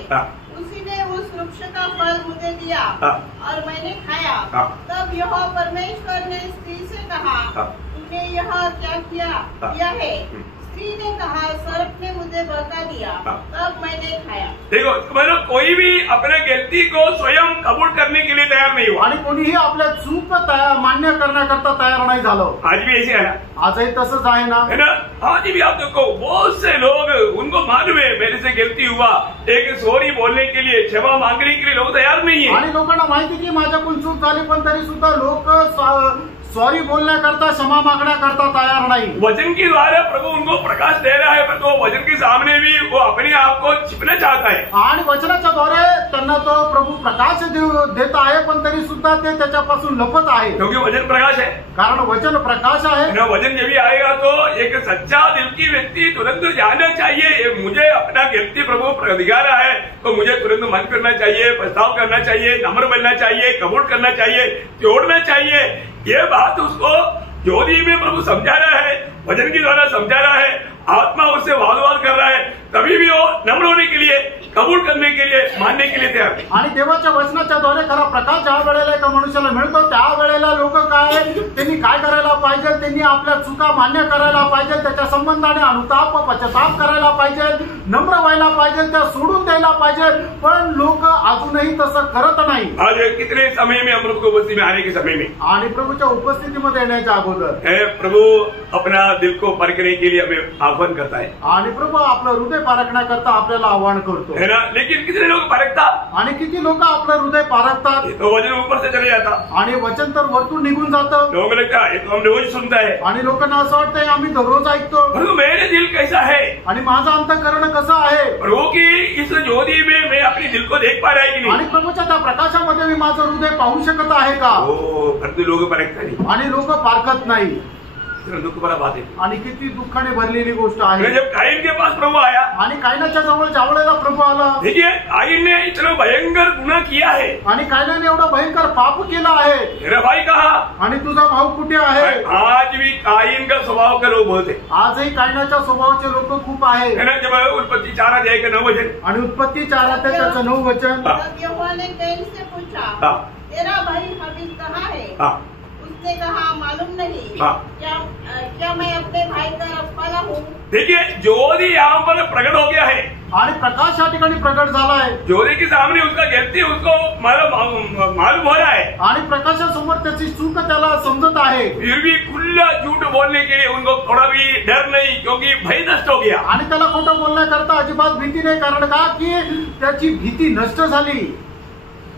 उसी ने उस वृक्ष का फल मुझे दिया और मैंने खाया। तब यहोवा परमेश्वर ने स्त्री से कहा, तूने यह क्या किया है? स्त्री ने कहा, सर्प ने मुझे बहका दिया, तब मैंने खाया। देखो, मतलब कोई भी अपने गलती को स्वयं कबूल करने के लिए तैयार नहीं हुआ। आणि कोणीही आपल्या चूक मान्य करण्याकरता तैयार नाही झालं। आज भी ऐसे है ना, आजही तसंच आहे ना, है ना। आज भी आप देखो, बहुत से लोग, उनको मालूम है मेरे से गलती हुआ, एक सॉरी बोलने के लिए, क्षमा मांगने के लिए लोग तैयार नहीं है। आणि लोकांना माहिती की माझ्याकडून चूक झाली, पण तरी सुद्धा लोक सॉरी बोलण्याकरता, क्षमा मागण्याकरता तयार नाही। वचन के द्वारा प्रभु उनको प्रकाश दे रहा है, पर तो वचन के सामने भी वो अपने आप को छिपना चाहता है। आणि वचनाच्या द्वारे त्यांना तो प्रभु प्रकाश देत आहे, पण तरी सुद्धा ते त्याच्यापासून लपत आहे, क्योंकि वचन प्रकाश है, कारण वचन प्रकाश आहे। ना वचन जब भी आएगा तो एक सच्चा दिल की व्यक्ति तुरंत जानना चाहिए, मुझे अपना गलती प्रभु दिखा रहा है, तो मुझे तुरंत मन करना चाहिए, पछताव करना चाहिए, नम्र बनना चाहिए, कबूल करना चाहिए, जोड़ना चाहिए। ये बात उसको ज्योति में प्रभु समझा रहा है, वचन के द्वारा समझा रहा है, आत्मा उससे वाद विवाद कर रहा है, तभी भी वो नम्र होने के लिए, कबूल करने के लिए, मानने के लिए तैयार है। आणि देवाच्या वचनाच्या द्वारे खरा प्रकाश ज्या वेळेला एका मनुष्याला मिळतो, त्या वेळेला लोक काय, त्यांनी काय करायला पाहिजे, त्यांनी आपल्या चुका मान्य करायला पाहिजे, त्याच्या संबंधाने अनुताप पश्चाताप करायला पाहिजे, नम्र व्हायला पाहिजे, त्या सोडून द्यायला पाहिजे, पण लोक अजूनही तसं करत नाही। आज कितने समय में हम प्रभु की उपस्थिति में आने के समय में, आणि प्रभूच्या उपस्थितीमध्ये येण्याच्या अगोदर है प्रभु अपना दिल को परखने के लिए हमें आह्वान करता है, आणि प्रभू आपलं हृदय पारखण्याकरता आपल्याला आव्हान करतो, है ना। लेकिन कितने लोग परखता, आणि किती लोक आपलं हृदय पारखतात, तो वचन ऊपर से चले जाता, आणि वचन तर वरतून निघून जातं, लोगों को लगता है तो हम रोज सुनता है, आणि लोकांना असं वाटतंय आम्ही दररोज ऐकतो, परंतु मेरे दिल कैसा है, आणि माझं अंतःकरण कसं आहे, प्रभु की इस ज्योति में मैं अपने दिल को देख पा रहा है कि आणि नहीं। प्रभूच्या त्या प्रकाशामध्ये मी माझं हृदय पाहू शकत आहे का, परंतु लोग परखता नहीं, आणि लोक पारखत नाही, दुख भरा बात है। आणि किती दुःखाने भरलेली गोष्ट आहे। जब कायन के पास प्रभु आया, आणि कायनाच्या जवळ ज्या वेळेला प्रभू आला, देखिए कायन ने इतना भयंकर गुनाह किया है, आणि कायनाने एवढा भयंकर पाप केला आहे, मेरा भाई कहा, आणि तुझा भाऊ कुठे आहे। आज भी कायन का स्वभाव का लोग बहुत है, आजही कायनाच्या स्वभावाचे लोक खूप आहे, है ना। जब उत्पत्ति 4 अध्याय का 9 वचन, आणि उत्पत्ती 4 अध्याय त्याचं 9 वचन, तब यहोवा ने कैन से पूछा, तेरा भाई हाबिल कहाँ है? उसने कहा, मालूम नहीं। क्या मैं अपने भाई का रखवाला हूँ? देखिए ज्योति यहाँ पर प्रकट हो गया है, आणि प्रकाश या ठिकाणी प्रकट झाला आहे, ज्योति के सामने उसका गलती उसको मालूम हो रहा है, आणि प्रकाशासमोर त्याची चूक त्याला समजत आहे, फिर भी खुला झूठ बोलने के लिए उनको थोड़ा भी डर नहीं, क्योंकि भय नष्ट हो गया। आणि त्याला खोटं बोलण्याकरता अजिबात भीती नाही, कारण का की त्याची भीती नष्ट झाली।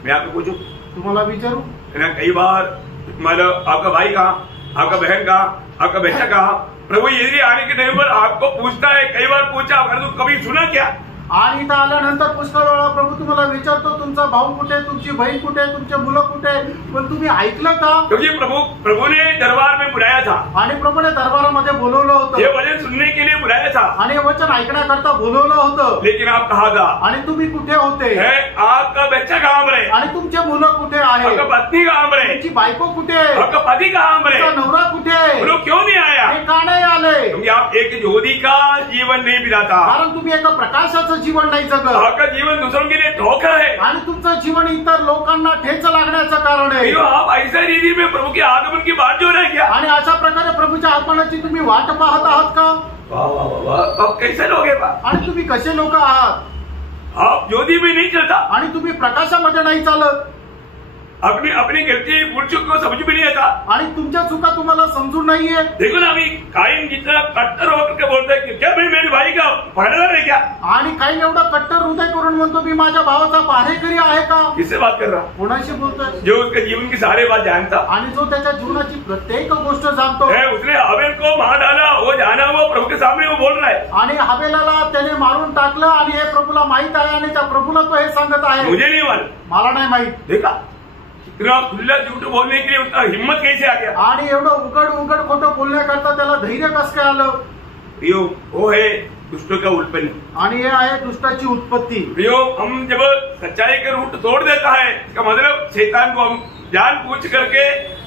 मैं आपको पूछूं, तुम्हाला विचारू, है ना, कई बार मतलब आपका भाई कहाँ, आपका बहन कहाँ, आपका बेटा कहाँ, प्रभु यदि आने के टाइम पर आपको पूछता है, कई बार पूछा, अगर तू कभी सुना क्या? आणि इथं आल्यानंतर पुष्कळ वेळा प्रभू तुम्हाला विचारतो, तुमचा भाऊ कुठे, तुमची बहीण कुठे, तुमचे मुलं कुठे, पण तुम्ही ऐकलं का? क्योंकि प्रभु ने दरबार में बुलाया था, आणि प्रभूने दरबारामध्ये बोलवलं ये होतं, वचन सुनने के लिए बुलाया था, आणि हे वचन ऐकण्याकरता बोलवलं होतं, लेकिन आप कहाँ था? आणि तुम्ही कुठे होते, है आपका बच्चा कहाँ पर है, आणि तुमचे मुलं कुठे आहे, आपका पत्नी कहाँ पर है, तुमची बायको कुठे आहे, आपका पति कहाँ पर तुमचा है, नवरा कुठे आहे, वो लोग क्यों नहीं आया? हे का नाही आले? क्योंकि आप एक ज्योति का जीवन नहीं बिताता, कारण तुम्ही एका प्रकाशाचं जीवन नाही जगत, आपका जीवन दूसरों के लिए धोखा है, आणि तुमचं जीवन इतर लोकांना ठेच लागण्याचं कारण आहे, क्यों आप ऐसा रीति में प्रभु के आगमन की बात जो रहे क्या? आणि अशा प्रकारे प्रभूच्या आगमनाची तुम्ही वाट पाहत आहात का? वाह वाह वाह वाह, अब कैसे लोग हैं? आणि तुम्ही कसे लोक आहात? आप ज्योति में नहीं चलता, आणि तुम्ही प्रकाशामध्ये नाही चालत, अपनी गलती भूल चूक को समझ में नहीं आता। आणि तुमच्या चुका तुम्हाला समजून नाहीये। देखो ना, अभी कायन जितना कट्टर होकर के बोलता है कि क्या भाई मेरे भाई का पहरेदार है क्या? आणि काही एवढा कट्टर हृदय करून म्हणतो मी माझ्या भावाचा पहारेकरी आहे का? किससे बात कर रहा? कोणाशी बोलतोय? जो उसके जीवन की सारी बात जानता, आणि जो त्याच्या जीवनाची प्रत्येक गोष्ट जाणतो, है उसने हबेल को मार डाला, वो जाना, वो प्रभु के सामने वो बोल रहा है, आणि हबेलाला त्याने मारून टाकलं, आणि हे प्रभूला माहित आहे, आणि त्या प्रभूला तो हे सांगत आहे, मुझे नहीं मालूम, मला नाही माहित। देखा इतना खुला झूठ बोलने के लिए उसका हिम्मत कैसे आ गया? आणि एवढं उघड उघड खोटं बोलण्याकरता त्याला धैर्य कसं काय आलं? प्रियो, वो है दुष्ट का उत्पन्न, आणि हे आहे दुष्टाची उत्पत्ती। प्रियो, हम जब सच्चाई का रूट तोड़ देता है, इसका मतलब शैतान को हम जान पूछ करके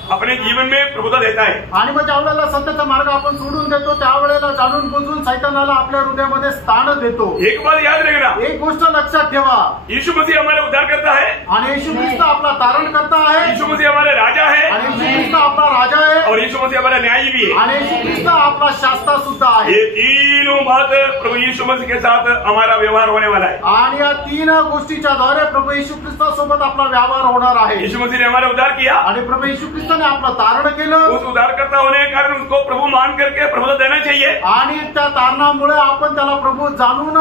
अपने जीवन में प्रभुता देता है, आणि मग ज्या वेळेला सत्याचा मार्ग आपण सोडून देतो, त्यावेळेला जाणून बुजून सैतानाला आपल्या हृदयामध्ये स्थान देतो। एक बात याद रखना, एक गोष्ट लक्षात ठेवा, यीशु मसीह हमारा उद्धार करता है, आणि येशू ख्रिस्त आपला तारण करता आहे, यीशु मसीह हमारा राजा है, आणि येशू ख्रिस्त आपला राजा आहे, और यीशु मसीह हमारा न्यायी भी है आणि येशू ख्रिस्त आपला शास्ता सुद्धा आहे. ये तीनों बात प्रभु यीशु मसीह के साथ हमारा व्यवहार होने वाला है. आणि या तीन गोष्टीच्या द्वारे प्रभू येशू ख्रिस्तासोबत आपला व्यवहार होणार आहे. यीशु मसीह ने हमारा उद्धार किया आणि प्रभू येशू ख्रिस्ताने आपलं तारण केलं. उस उद्धारकर्ता होने के कारण उसको प्रभु मान करके प्रभुत्व देना चाहिए. आणि त्या तारणामुळे आपण त्याला प्रभू जाणून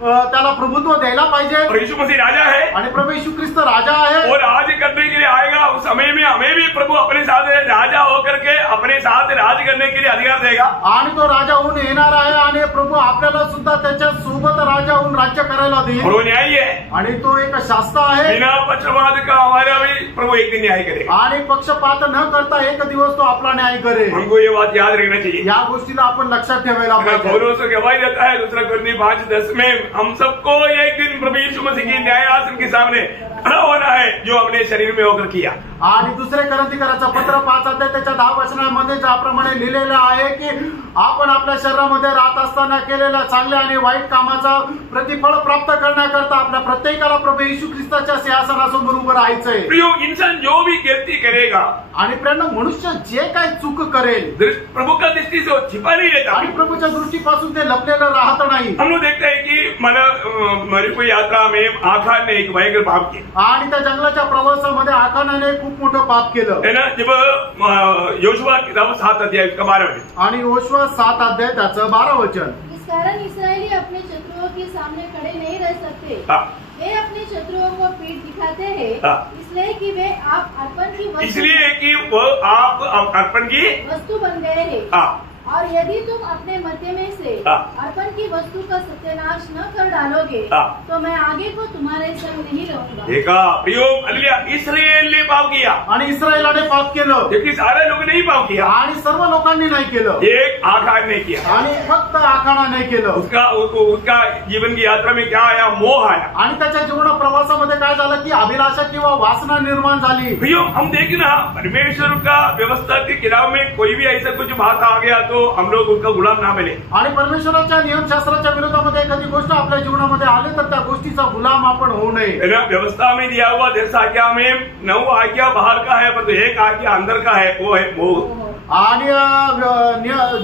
त्याला प्रभुत्व द्यायला पाहिजे. और यीशु मसीह राजा है आणि प्रभू येशू ख्रिस्त राजा आहे. और राज करने के लिए आएगा. उस समय में हमें भी प्रभु अपने साथ राजा होकर के अपने साथ राज करने के लिए अधिकार देगा. आणि तो राजा होऊन येणार आहे आणि प्रभू आपल्याला सुद्धा त्याच्या सोबत राजा होऊन राज्य करायला देईल. और वो न्यायी है. आणि तो एक शास्ता आहे. बिना पक्षपात का हमारा भी प्रभु एक दिन न्याय करेगा. आणि पक्षपात न करता एक दिवस तो आपला न्याय करेल. हमको ये बात याद रखना चाहिए. या गोष्टीला आपण लक्षात ठेवायला पाहिजे. पौलुस गवाही देता है 2 कुरिन्थी 5:10 में हम सबको एक दिन प्रभु यीशु मसीह की न्याय आसन के सामने खड़ा होना है जो अपने शरीर में होकर किया. आणि दुसरे कोरिन्थीकरांचं पत्र 5 अध्याय त्याच्या 10 वचनामध्ये ज्याप्रमाणे लिहिलेलं आहे की आपण आपल्या शरीरामध्ये राहत असताना केलेल्या चांगल्या आणि वाईट कामाचा प्रतिफळ प्राप्त करण्याकरता आपल्या प्रत्येकाला प्रभू येशू ख्रिस्ताच्या सिंहासनासमोर उभं राहायचंय. प्रियो इंसान जो भी गलती करेगा आणि प्रेरणा मनुष्य जे काय चूक करेल प्रभु का दृष्टि से वो छिपा नहीं रहता. आणि प्रभूच्या दृष्टीपासून ते लपलेलं राहत नाही. हम लोग देखते हैं कि हमारी कोई यात्रा में आखान ने एक भयंकर पाप किया. आणि त्या जंगलाच्या प्रवासामध्ये आखानाने खूप मोठं पाप केलं है ना. जब योशुआ किताब 7 अध्याय उसका 12 आणि योशुआ 7 अध्याय त्याचं 12 वचन. इस कारण इसराइली अपने शत्रुओं के सामने खड़े नहीं रह सकते. वे अपने शत्रुओं को पीठ दिखाते हैं इसलिए कि वे आप अर्पण की इसलिए कि वो आप अर्पण की वस्तु बन गए हैं. और यदि तुम अपने मध्य में से अर्पण की वस्तु का सत्यानाश न कर डालोगे तो मैं आगे को तुम्हारे संग नहीं रहूंगा. देखा प्रियो हालेलुया. इस्राएल ने पाप किया आणि इस्रायलाने पाप केलं. क्योंकि सारे लोग नहीं पाप किया. आणि सर्व लोकांनी नाही केलं. एक आखान ने किया. आणि फक्त आखानाने केलं. उसका जीवन की यात्रा में क्या आया? मोह आया. आणि त्याच्या जीवन प्रवासामध्ये काय झालं की अभिलाषा किंवा वासना निर्माण झाली. प्रियो हम देखें ना परमेश्वर का व्यवस्था के खिलाफ में कोई भी ऐसा कुछ बात आ गया तो हम लोग उसका गुलाम ना बने. आणि परमेश्वराच्या नियमशास्त्राच्या विरोधामध्ये एखादी गोष्ट आपल्या जीवनामध्ये आली तर त्या गोष्टीचा गुलाम आपण होऊ नये. व्यवस्था में दिया हुआ 10 आज्ञा में 9 आज्ञा बाहर का है परंतु एक आज्ञा अंदर का है वो है मोह. आणि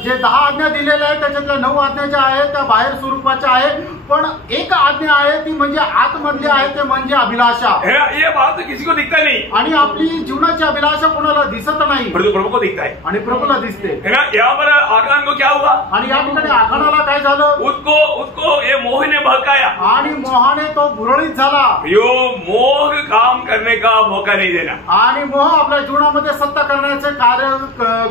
जे 10 आज्ञा दिलेल्या आहेत त्याच्यातल्या 9 आज्ञा ज्या आहेत त्या बाहेर स्वरूपाच्या आहेत पण एक आज्ञा आहे ती म्हणजे आतमधली आहे ते म्हणजे अभिलाषा. ये बात किसी को दिखता नहीं. आणि आपली जीवनाची अभिलाषा कोणाला दिसत नाही परंतु प्रभु को दिखता है. आणि प्रभूला दिसते. यहाँ पर आखान को क्या हुआ? आणि या ठिकाणी आखानाला काय झालं? उसको ये मोह ने बहकाया आणि मोहाने तो गुरळीत झाला. यो मोह काम करने का मौका नहीं देना. आणि मोह आपल्या जीवनामध्ये सत्ता करण्याचे कार्य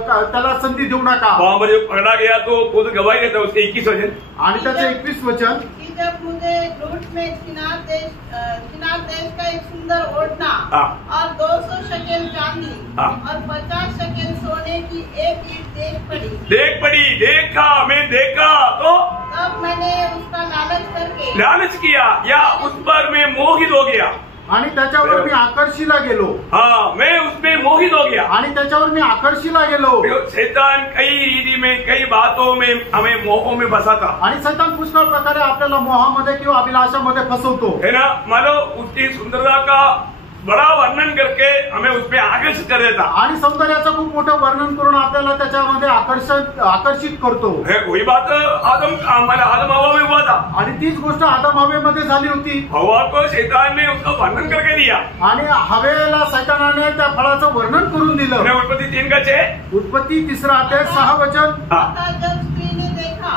त्याला संधी देऊ नका. वहां पर जो पकड़ा गया तो खुद गवाही देता उसके 21 वचन. आणि त्याचे 21 वचन. जब मुझे लूट में चिनार देश का एक सुंदर ओढ़ना और 200 शकेल चांदी और 50 शकेल सोने की एक ईंट देख पड़ी. देखा मैं देखा तो तब मैंने उसका लालच किया या उस पर मैं मोहित हो गया. आणि त्याच्यावर मी आकर्षीला गेलो. मैं उसमें मोहित हो गया. आणि त्याच्यावर मी आकर्षीला गेलो. शैतान कई रीति में कई बातों में हमें मोहों में फंसाता. आणि शैतान पुष्कळ प्रकारे आपल्याला मोहामध्ये किंवा अभिलाषामध्ये फसवतो. है ना. मानो उसकी सुंदरता का बड़ा वर्णन करके हमें उसमें आकर्षित कर देता. आणि सौंदर्याचं खूप मोठं वर्णन करून आपल्याला त्याच्यामध्ये आकर्षित करतो. वही बात हमारा आदम हवा में हुआ था. आणि तीच गोष्ट आदम हवेमध्ये झाली होती. हवा को शैतान ने उसका वर्णन करके दिया. आणि हवेला शैतानाने त्या फळाचं वर्णन करून दिलं. उत्पत्ति 3 का 6. उत्पत्ति 3 अध्याय 6 वचन. जब स्त्री ने देखा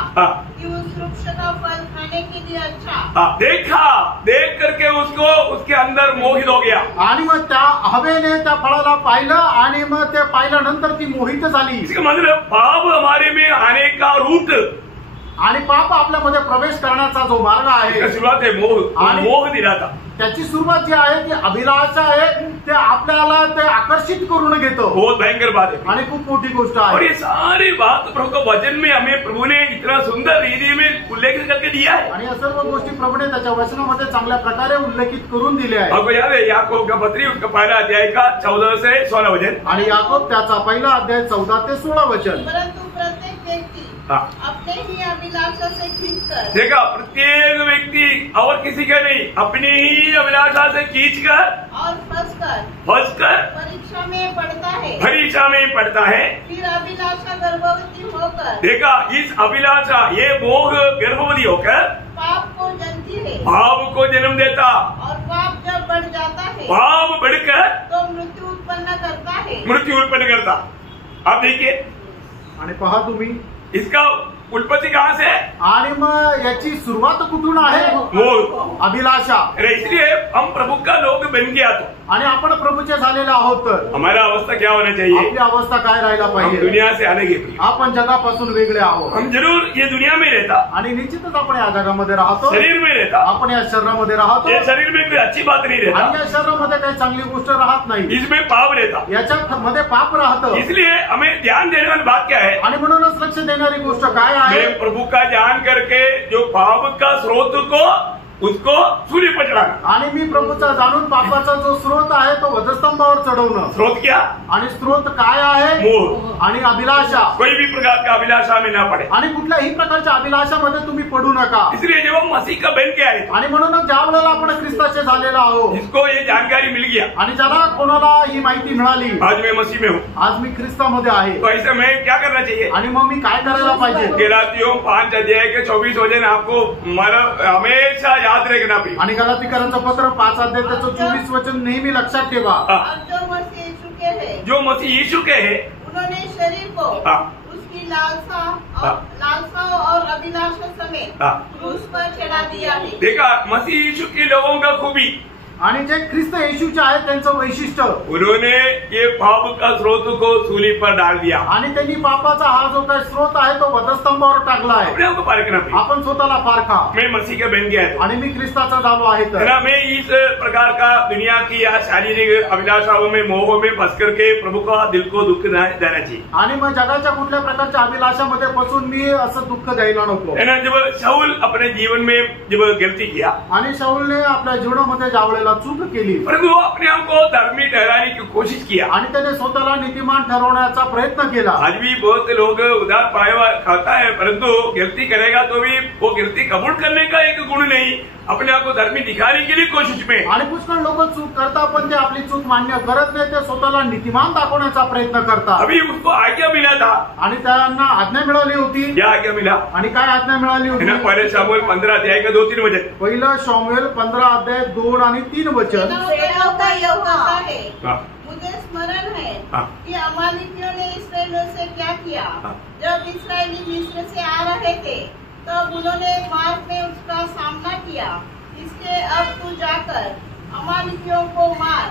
कि उस वृक्ष का फल खाने के लिए अच्छा. देखा देख करके उसको उसके अंदर मोहित हो गया. आणि मग त्या हवेने त्या फळाला पाहिलं आणि मग ते पाहिल्यानंतर ती मोहित झाली. इसका मतलब पाप हमारे में आने का रूट आणि पाप आपल्यामध्ये प्रवेश करण्याचा जो मार्ग आहे सुरुवात आहे मोह दिला था. त्याची सुरुवात जी आहे ती अभिलाषा आहे. ते आपल्याला ते आकर्षित करून घेतो. बहुत भयंकर बात है आणि खूप मोठी गोष्ट आहे. और ये सारी बात प्रभु के वचन में हमें प्रभु ने इतना सुंदर रीति में उल्लेख करके दिया है. आणि या सर्व गोष्टी प्रभूने त्याच्या वचनामध्ये चांगल्या प्रकारे उल्लेखित करून दिल्या आहेत. आपको याद है याकूब का पत्री उसका पहला अध्याय का 14 से 16 वचन. आणि याकूब त्याचा पहिला अध्याय 14 ते 16 वचन. परंतु प्रत्येक व्यक्ति अपने ही अभिलाषा से खींचकर. देखा प्रत्येक व्यक्ति और किसी का नहीं अपनी ही अभिलाषा से खींचकर और फंसकर परीक्षा में पड़ता है. है, परीक्षा में पड़ता है, फिर अभिलाषा गर्भवती होकर, देखा इस अभिलाषा ये मोह गर्भवती होकर पाप को जनती है, पाप को जन्म देता, और पाप जब बढ़ जाता है पाप बढ़कर तो मृत्यु उत्पन्न करता है। मृत्यू उत्पन्न करता। आप देखिए आणि पहा तुम्ही, इसका उत्पत्ति कहाँ से है? आणि मग याची सुरुवात कुठून आहे? मोह। अभिलाषा। अरे इसलिए हम प्रभु का लोग बन गया तो आणि आपण प्रभूचे झालेले आहोत तर हमारा अवस्था क्या होना चाहिए? आपली अवस्था काय राहायला हम पाहिजे? दुनिया से अलग है, आपण जगापासून वेगळे आहोत हम जरूर ये दुनिया में रहता, आणि निश्चितच आपण या जगामध्ये राहतो, शरीर में रहता, आपण या शरीरामध्ये राहतो ये शरीर में कोई अच्छी बात नहीं आणि रहता, या शरीरामध्ये काही चांगली गोष्ट राहत नाही, इसमें पाप रहता। याच्यात मध्ये पाप राहतं इसलिए हमें ध्यान देने वाली बात क्या है? आणि म्हणूनच लक्ष देणारी गोष्ट काय आहे? मैं प्रभु का जान करके जो पाप का स्रोत को उसको सूर्य पर चढ़ाना। आणि मी प्रभूचा जाणून पापाचा जो स्रोत आहे तो वधस्तंभावर चढवणं। स्रोत क्या? आणि स्रोत काय आहे? मोह। आणि अभिलाषा। कोई भी प्रकार का अभिलाषा में ना पड़े, आणि कुठल्याही प्रकारच्या अभिलाषामध्ये तुम्ही पडू नका। इसलिए जब हम मसीह का बन के आए आणि म्हणूनच ज्या वेळेला आपण ख्रिस्ताचे झालेलो आहोत, जिसको ये जानकारी मिल गया, आणि ज्याला कोणाला ही माहिती मिळाली, आज मैं मसीह में हूँ, आज मी ख्रिस्तामध्ये आहे, तो ऐसे में क्या करना चाहिए? आणि मग मी काय करायला पाहिजे? गलातियों 5 अध्याय के 24 वचन आपको हमेशा याद रखना पड़ेगा। आणि गलातीकरांचं पत्र 5 अध्याय त्याचं 24 वचन नेहमी लक्षात ठेवा। और जो मसीह यीशु के हैं, जो मसीह यीशु के है, उन्होंने शरीर को हाँ। उसकी लालसाओं और अभिलाषा समेत हाँ। क्रूस पर चढ़ा दिया है। देखा मसीह यीशु के लोगों का खूबी, आणि जे ख्रिस्त येशूचे आहेत त्यांचं वैशिष्ट्य, उन्होंने ये पाप का स्रोत को सूली पर डाल दिया। आणि त्यांनी पापाचा हा जो काही स्रोत आहे तो वधस्तंभावर टाकला आहे। अपने आप को पारखना पड़ेगा। आपण स्वतःला पारखा। मैं मसीह का बन गया है, आणि मी ख्रिस्ताचा झालो आहे है तर, ना? मैं इस प्रकार का दुनिया की या शारीरिक अभिलाषाओं में मोह में फंस करके प्रभु का दिल को दुख न देना चाहिए, आणि मग जगाच्या कुठल्या प्रकारच्या अभिलाषामध्ये फसून मी असं दुःख द्यायला नको। है ना? जब शाऊल अपने जीवन में जब गलती किया, आणि शाऊलने आपल्या जीवनामध्ये ज्या वेळेला चूक केली, परंतु वो अपने आप को धर्मी ठहराने की कोशिश किया। आणि त्याने स्वतःला नीतिमान ठरवण्याचा प्रयत्न केला। आज भी बहुत से लोग उधार पाया हुआ खाता है, परंतु गलती करेगा तो भी वो गलती कबूल करने का एक गुण नहीं, अपने आप को धर्मी दिखाने के लिए कोशिश में। आणि पुष्कळ लोक चूक करतात पण ते आपली चूक मान्य करत नाही, ते स्वतःला नीतिमान दाखवण्याचा प्रयत्न करतात। अभी उसको आज्ञा मिला था, आणि त्यांना आज्ञा मिळाली होती। क्या आज्ञा मिला? आणि काय आज्ञा मिळाली है ना? होती? पहले शामुएल 15 अध्याय का 2-3 वचन। पहिलं शमूएल 15 अध्याय 2 आणि 3 वचन। सेनाओं का यहोवा है, हाँ। मुझे स्मरण है हाँ। कि अमालेकियों ने इस्राएलियों से क्या किया। हाँ। जब इस्राएली मिस्र से आ रहे थे तब उन्होंने मार्ग में उसका सामना किया। इसलिए अब तू जाकर अमालेकियों को मार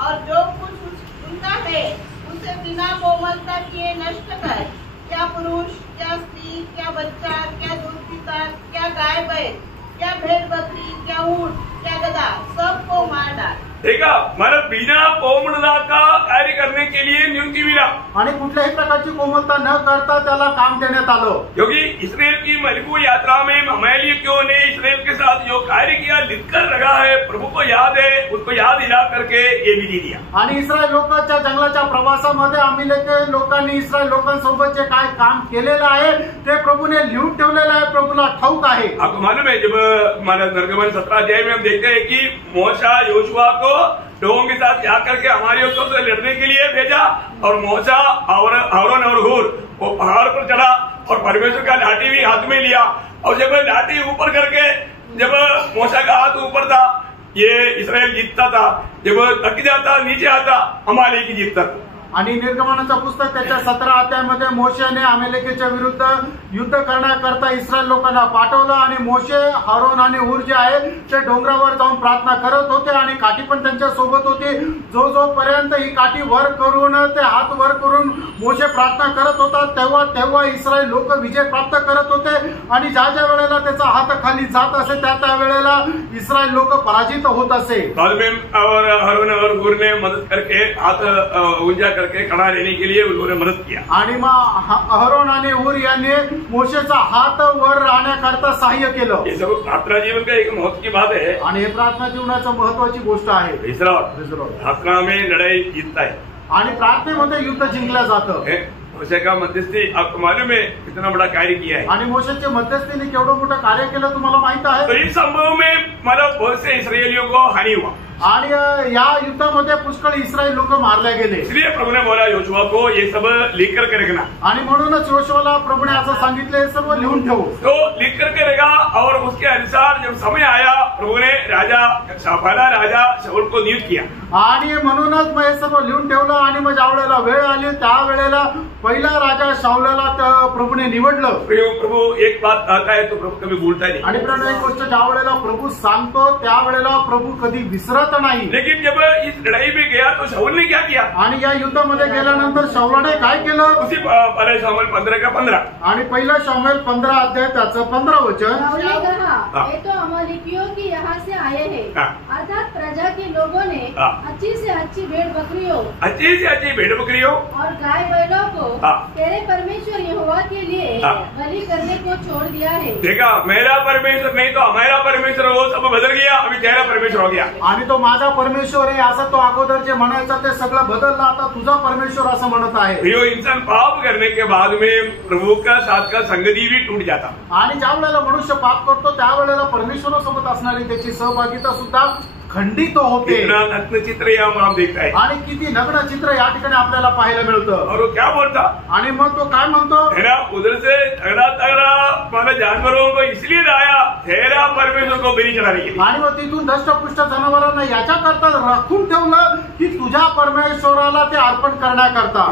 और जो कुछ उनका है उसे बिना कोमलता किए नष्ट कर। क्या पुरुष, क्या स्त्री, क्या बच्चा, क्या दूध पीता, क्या गाय बैल, क्या भेड़ बकरी, क्या ऊंट, क्या गधा, सबको मार डाल। देखा, मला बिना कोमलता का कार्य करने के लिए नियुक्ति मिला, आणि कुठल्याही प्रकारची कोमलता न करता त्याला काम देण्यात आलं। क्योंकि इसराइल की मजबूर यात्रा में अमालेकियों ने इसराइल के साथ जो कार्य किया लिखकर रखा है, प्रभु को याद है, उसको याद दिला करके ये विधि दिया। आणि इस्रायल लोकांच्या जंगलाच्या प्रवासामध्ये अमालेकी लोकांनी इस्रायल लोकांसोबत जे काय काम केलेलं आहे ते प्रभूने लिहून ठेवलेलं आहे, प्रभूला ठाऊक आहे। आपको मालूम है, जब हमारा निर्गमन 17 अध्याय में हम देखते हैं कि मोशा योशुआ को लोगों के साथ जाकर के हमारे उत्सव से लड़ने के लिए भेजा, और मोशा और हारून और हूर वो पहाड़ पर चढ़ा और परमेश्वर का लाठी भी हाथ में लिया, और जब लाठी ऊपर करके जब मोशा का हाथ ऊपर था ये इसराइल जीतता था, जब थक जाता नीचे आता अमालेकी जीतता था। आणि निर्गमनाचं पुस्तक त्याच्या 17 अध्यायामध्ये मोशेने अमालेकीच्या विरुद्ध युद्ध करण्याकरता इस्रायल लोकांना पाठवलं, आणि मोशे, हारून आणि हूर जे आहे ते डोंगरावर जाऊन प्रार्थना करत होते, आणि काठी पण त्यांच्या सोबत होती। जोपर्यंत ही काठी वर करून ते हात वर करून मोशे प्रार्थना करत होता, तेव्हा इस्रायल लोक विजय प्राप्त करत होते, आणि ज्या ज्या वेळेला त्याचा हात खाली जात असे त्या वेळेला इस्रायल लोक पराजित होत असे। और हारून और हूर ने मदद करके हाथ ऊंचा करके खड़ा रहने के लिए उन्होंने मदद किया, आणि मग हारून आणि हूर यांनी मोशेचा हात वर राहण्याकरता सहाय्य केलं। ये सब प्रार्थना जीवन का एक महत्व की बात है, आणि हे प्रार्थना जीवनाचं महत्वाची गोष्ट आहे। प्रार्थना में लड़ाई जीतता है, आणि प्रार्थनेमध्ये युद्ध जिंकलं जातं। मोशे का मध्यस्थी आपको मालूम है कितना बड़ा कार्य किया है, आणि मोशेच्या मध्यस्थीने केवढं मोठं कार्य केलं तुम्हाला माहित आहे। तो इस संभव में मतलब बहुत से इसराइलियों को हानि हुआ, आणि या युद्धामध्ये पुष्कळ इस्रायल लोक मारले गेले. इसलिए प्रभु ने बोला योशुआ को ये सब लिख करके रखना. आणि म्हणूनच योशुआला प्रभुने असं सांगितलं हे सर्व लिहून ठेवू. तो लिख करके रखा और उसके अनुसार जब समय आया प्रभु ने पहला राजा शाऊल को नियुक्त किया. आणि म्हणूनच मग हे सर्व लिहून ठेवलं आणि मग ज्या वेळेला वेळ आली त्यावेळेला पहिला राजा शाऊलाला प्रभूने निवडलं. प्रभु एक बात कहता है तो प्रभु कभी भूलता नहीं. आणि प्रभू एक गोष्ट ज्या वेळेला प्रभू सांगतो त्यावेळेला प्रभू कधी विसरत नाही. लेकिन जब इस लड़ाई में गया तो शाऊल ने क्या किया. आणि या युद्धामध्ये गेल्यानंतर शाऊलाने काय केलं. उसी पहले शाऊल 15:15 आणि पहिला शाऊल 15 अध्याय त्याचं 15 वचन. शाऊल ने कहा ये तो अमालेकियों की यहाँ से आए हैं. अर्थात प्रजा के लोगों ने अच्छी से अच्छी भेड़ बकरियों और गाय बैलों को तेरे परमेश्वर यहोवा के लिए बलि करने को छोड़ दिया है. देखा मेरा परमेश्वर नहीं तो हमारा परमेश्वर वो सब बदल गया. अभी तेरा परमेश्वर हो गया. आणि तो माझा परमेश्वर आहे असं तो अगोदर जे म्हणायचा ते सगळं बदललं. आता तुझा परमेश्वर असं म्हणत आहे. यो इंसान पाप करने के बाद में प्रभु का साथ का संगति भी टूट जाता. आणि ज्या वेळेला मनुष्य पाप करतो त्यावेळेला परमेश्वरासोबत असणारी त्याची सहभागिता सुद्धा खंडित होते. नग्न चित्र हम देखता है. आणि किती नग्न चित्र या ठिकाणी आपल्याला पाहायला मिळतं. और वो क्या बोलता. आणि मग तो काय म्हणतो. उधर से तगड़ा माना जानवरों को इसलिए लाया तेरा परमेश्वर को बलि चढ़ाने के लिए. आणि मग तिथून धष्टपुष्ट जनावरांना याच्याकरता राखून ठेवलं की तुझ्या परमेश्वराला ते अर्पण करण्याकरता.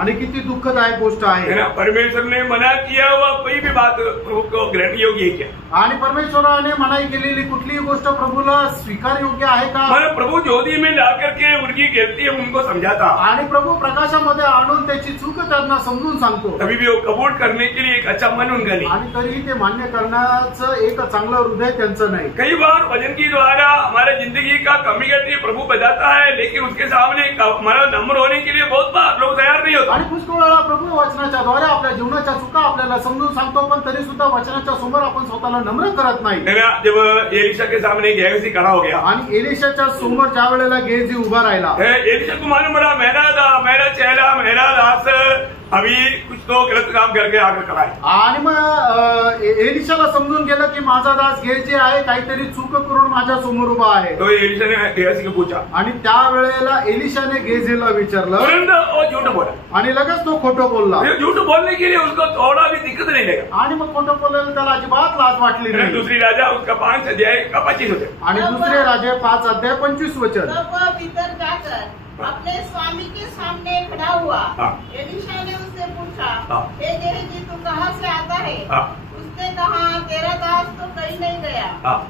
आणि किती दुःखदायक गोष्ट आहे. परमेश्वर ने मना किया हुआ कोई भी बात प्रभु को ग्रहण योग्य है क्या. आणि परमेश्वराने मनाई केलेली कुठलीही गोष्ट प्रभूला स्वीकार योग्य आहे का. प्रभु ज्योति में ला करके उनकी गलती है उनको समझाता. आणि प्रभू प्रकाशामध्ये आणून त्याची चूक त्यांना समजून सांगतो. तभी भी वो कबूल करने के लिए एक अच्छा मन उनका नहीं. आणि तरीही ते मान्य करण्याचं एक चांगलं हृदय त्यांचं नाही. कई बार वचन की द्वारा हमारे जिंदगी का कमी गति प्रभु बताता है लेकिन उसके सामने हमारा नम्र होने के लिए बहुत बार लोग तैयार नहीं होते. आणि पुष्कळ वेळा प्रभू वचनाच्या द्वारे आपल्या जीवनाच्या चुका आपल्याला समजून सांगतो पण तरी सुद्धा वचनाच्या समोर आपण स्वतःला नम्र करत नाही. जब एलिशा के सामने गेहजी खड़ा हो गया आणि एलिशाच्या समोर ज्या वेळेला गेहजी उभा राहिला. एलिशा को मालूम पड़ा मेरा चेहरा मेरा दास अभी कुछ तो गलत काम करके आगे कराए. आणि मग एलिशाला समजून गेलं की माझा दास गेहजी आहे काहीतरी चूक करून माझ्या समोर उभा आहे. तो एलिशाने गेहजी को पूछा. आणि त्यावेळेला एलिशाने गेहजीला विचारलं. झूठ बोला. आणि लगेच तो खोटं बोलला. झूठ बोलने के लिए उसको थोड़ा भी दिक्कत नहीं लगा. आणि मग खोटं बोलायला त्याला अजिबात लाज वाटली नाही. दुसरी राजा उसका 5 अध्याय का 25 होते. आणि दुसरे राजे 5 अध्याय 25 वचन. भीतर जाकर अपने स्वामी के सामने खड़ा हुआ. एलिशा ने उससे पूछा हे गेहजी तू कहाँ से आता है. उसने कहा तेरा दास तो कहीं नहीं गया.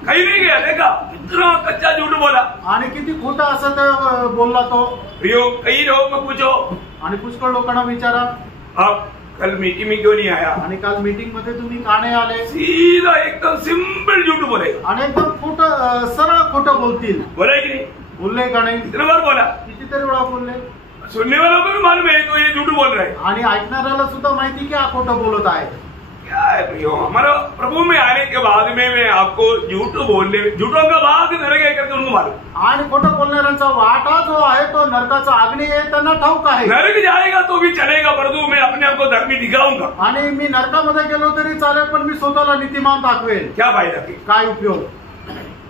कहीं नहीं गया. देखा इतना कच्चा झूठ बोला. आणि किती खोटा असं ते बोलला तो. कई लोगों को पूछो. आणि पुष्कळ लोकांना विचारा कल मीटिंग में क्यों नहीं आया. आणि काल मीटिंग मध्ये तुम्ही का नाही आले. सीधा एकदम सिंपल झूठ बोले. आणि एकदम खोटं सरळ खोटं बोलतील. बोला की नाही. बोलले का नाही. किती बार बोला. कितीतरी वेळा बोलले. सुनने वालों को भी मालूम है तो ये झूठ बोल रहा है. आणि ऐकणाऱ्याला सुद्धा माहिती की हा खोटं बोलत आहे. क्या है प्रियो हमारा प्रभु में आने के बाद में मैं आपको झूठों का भाग नरक है करके उनको मालूम. आणि खोटं बोलणाऱ्यांचा वाटा जो आहे तो नरकाचा आग्नेय आहे त्यांना ठाऊक आहे. नरक जाएगा तो भी चलेगा परंतु मैं अपने आप को धर्मी दिखाऊंगा. आणि मी नरकामध्ये गेलो तरी चालेल पण मी स्वतःला नीतिमान दाखवेल. क्या फायदा काय उपयोग.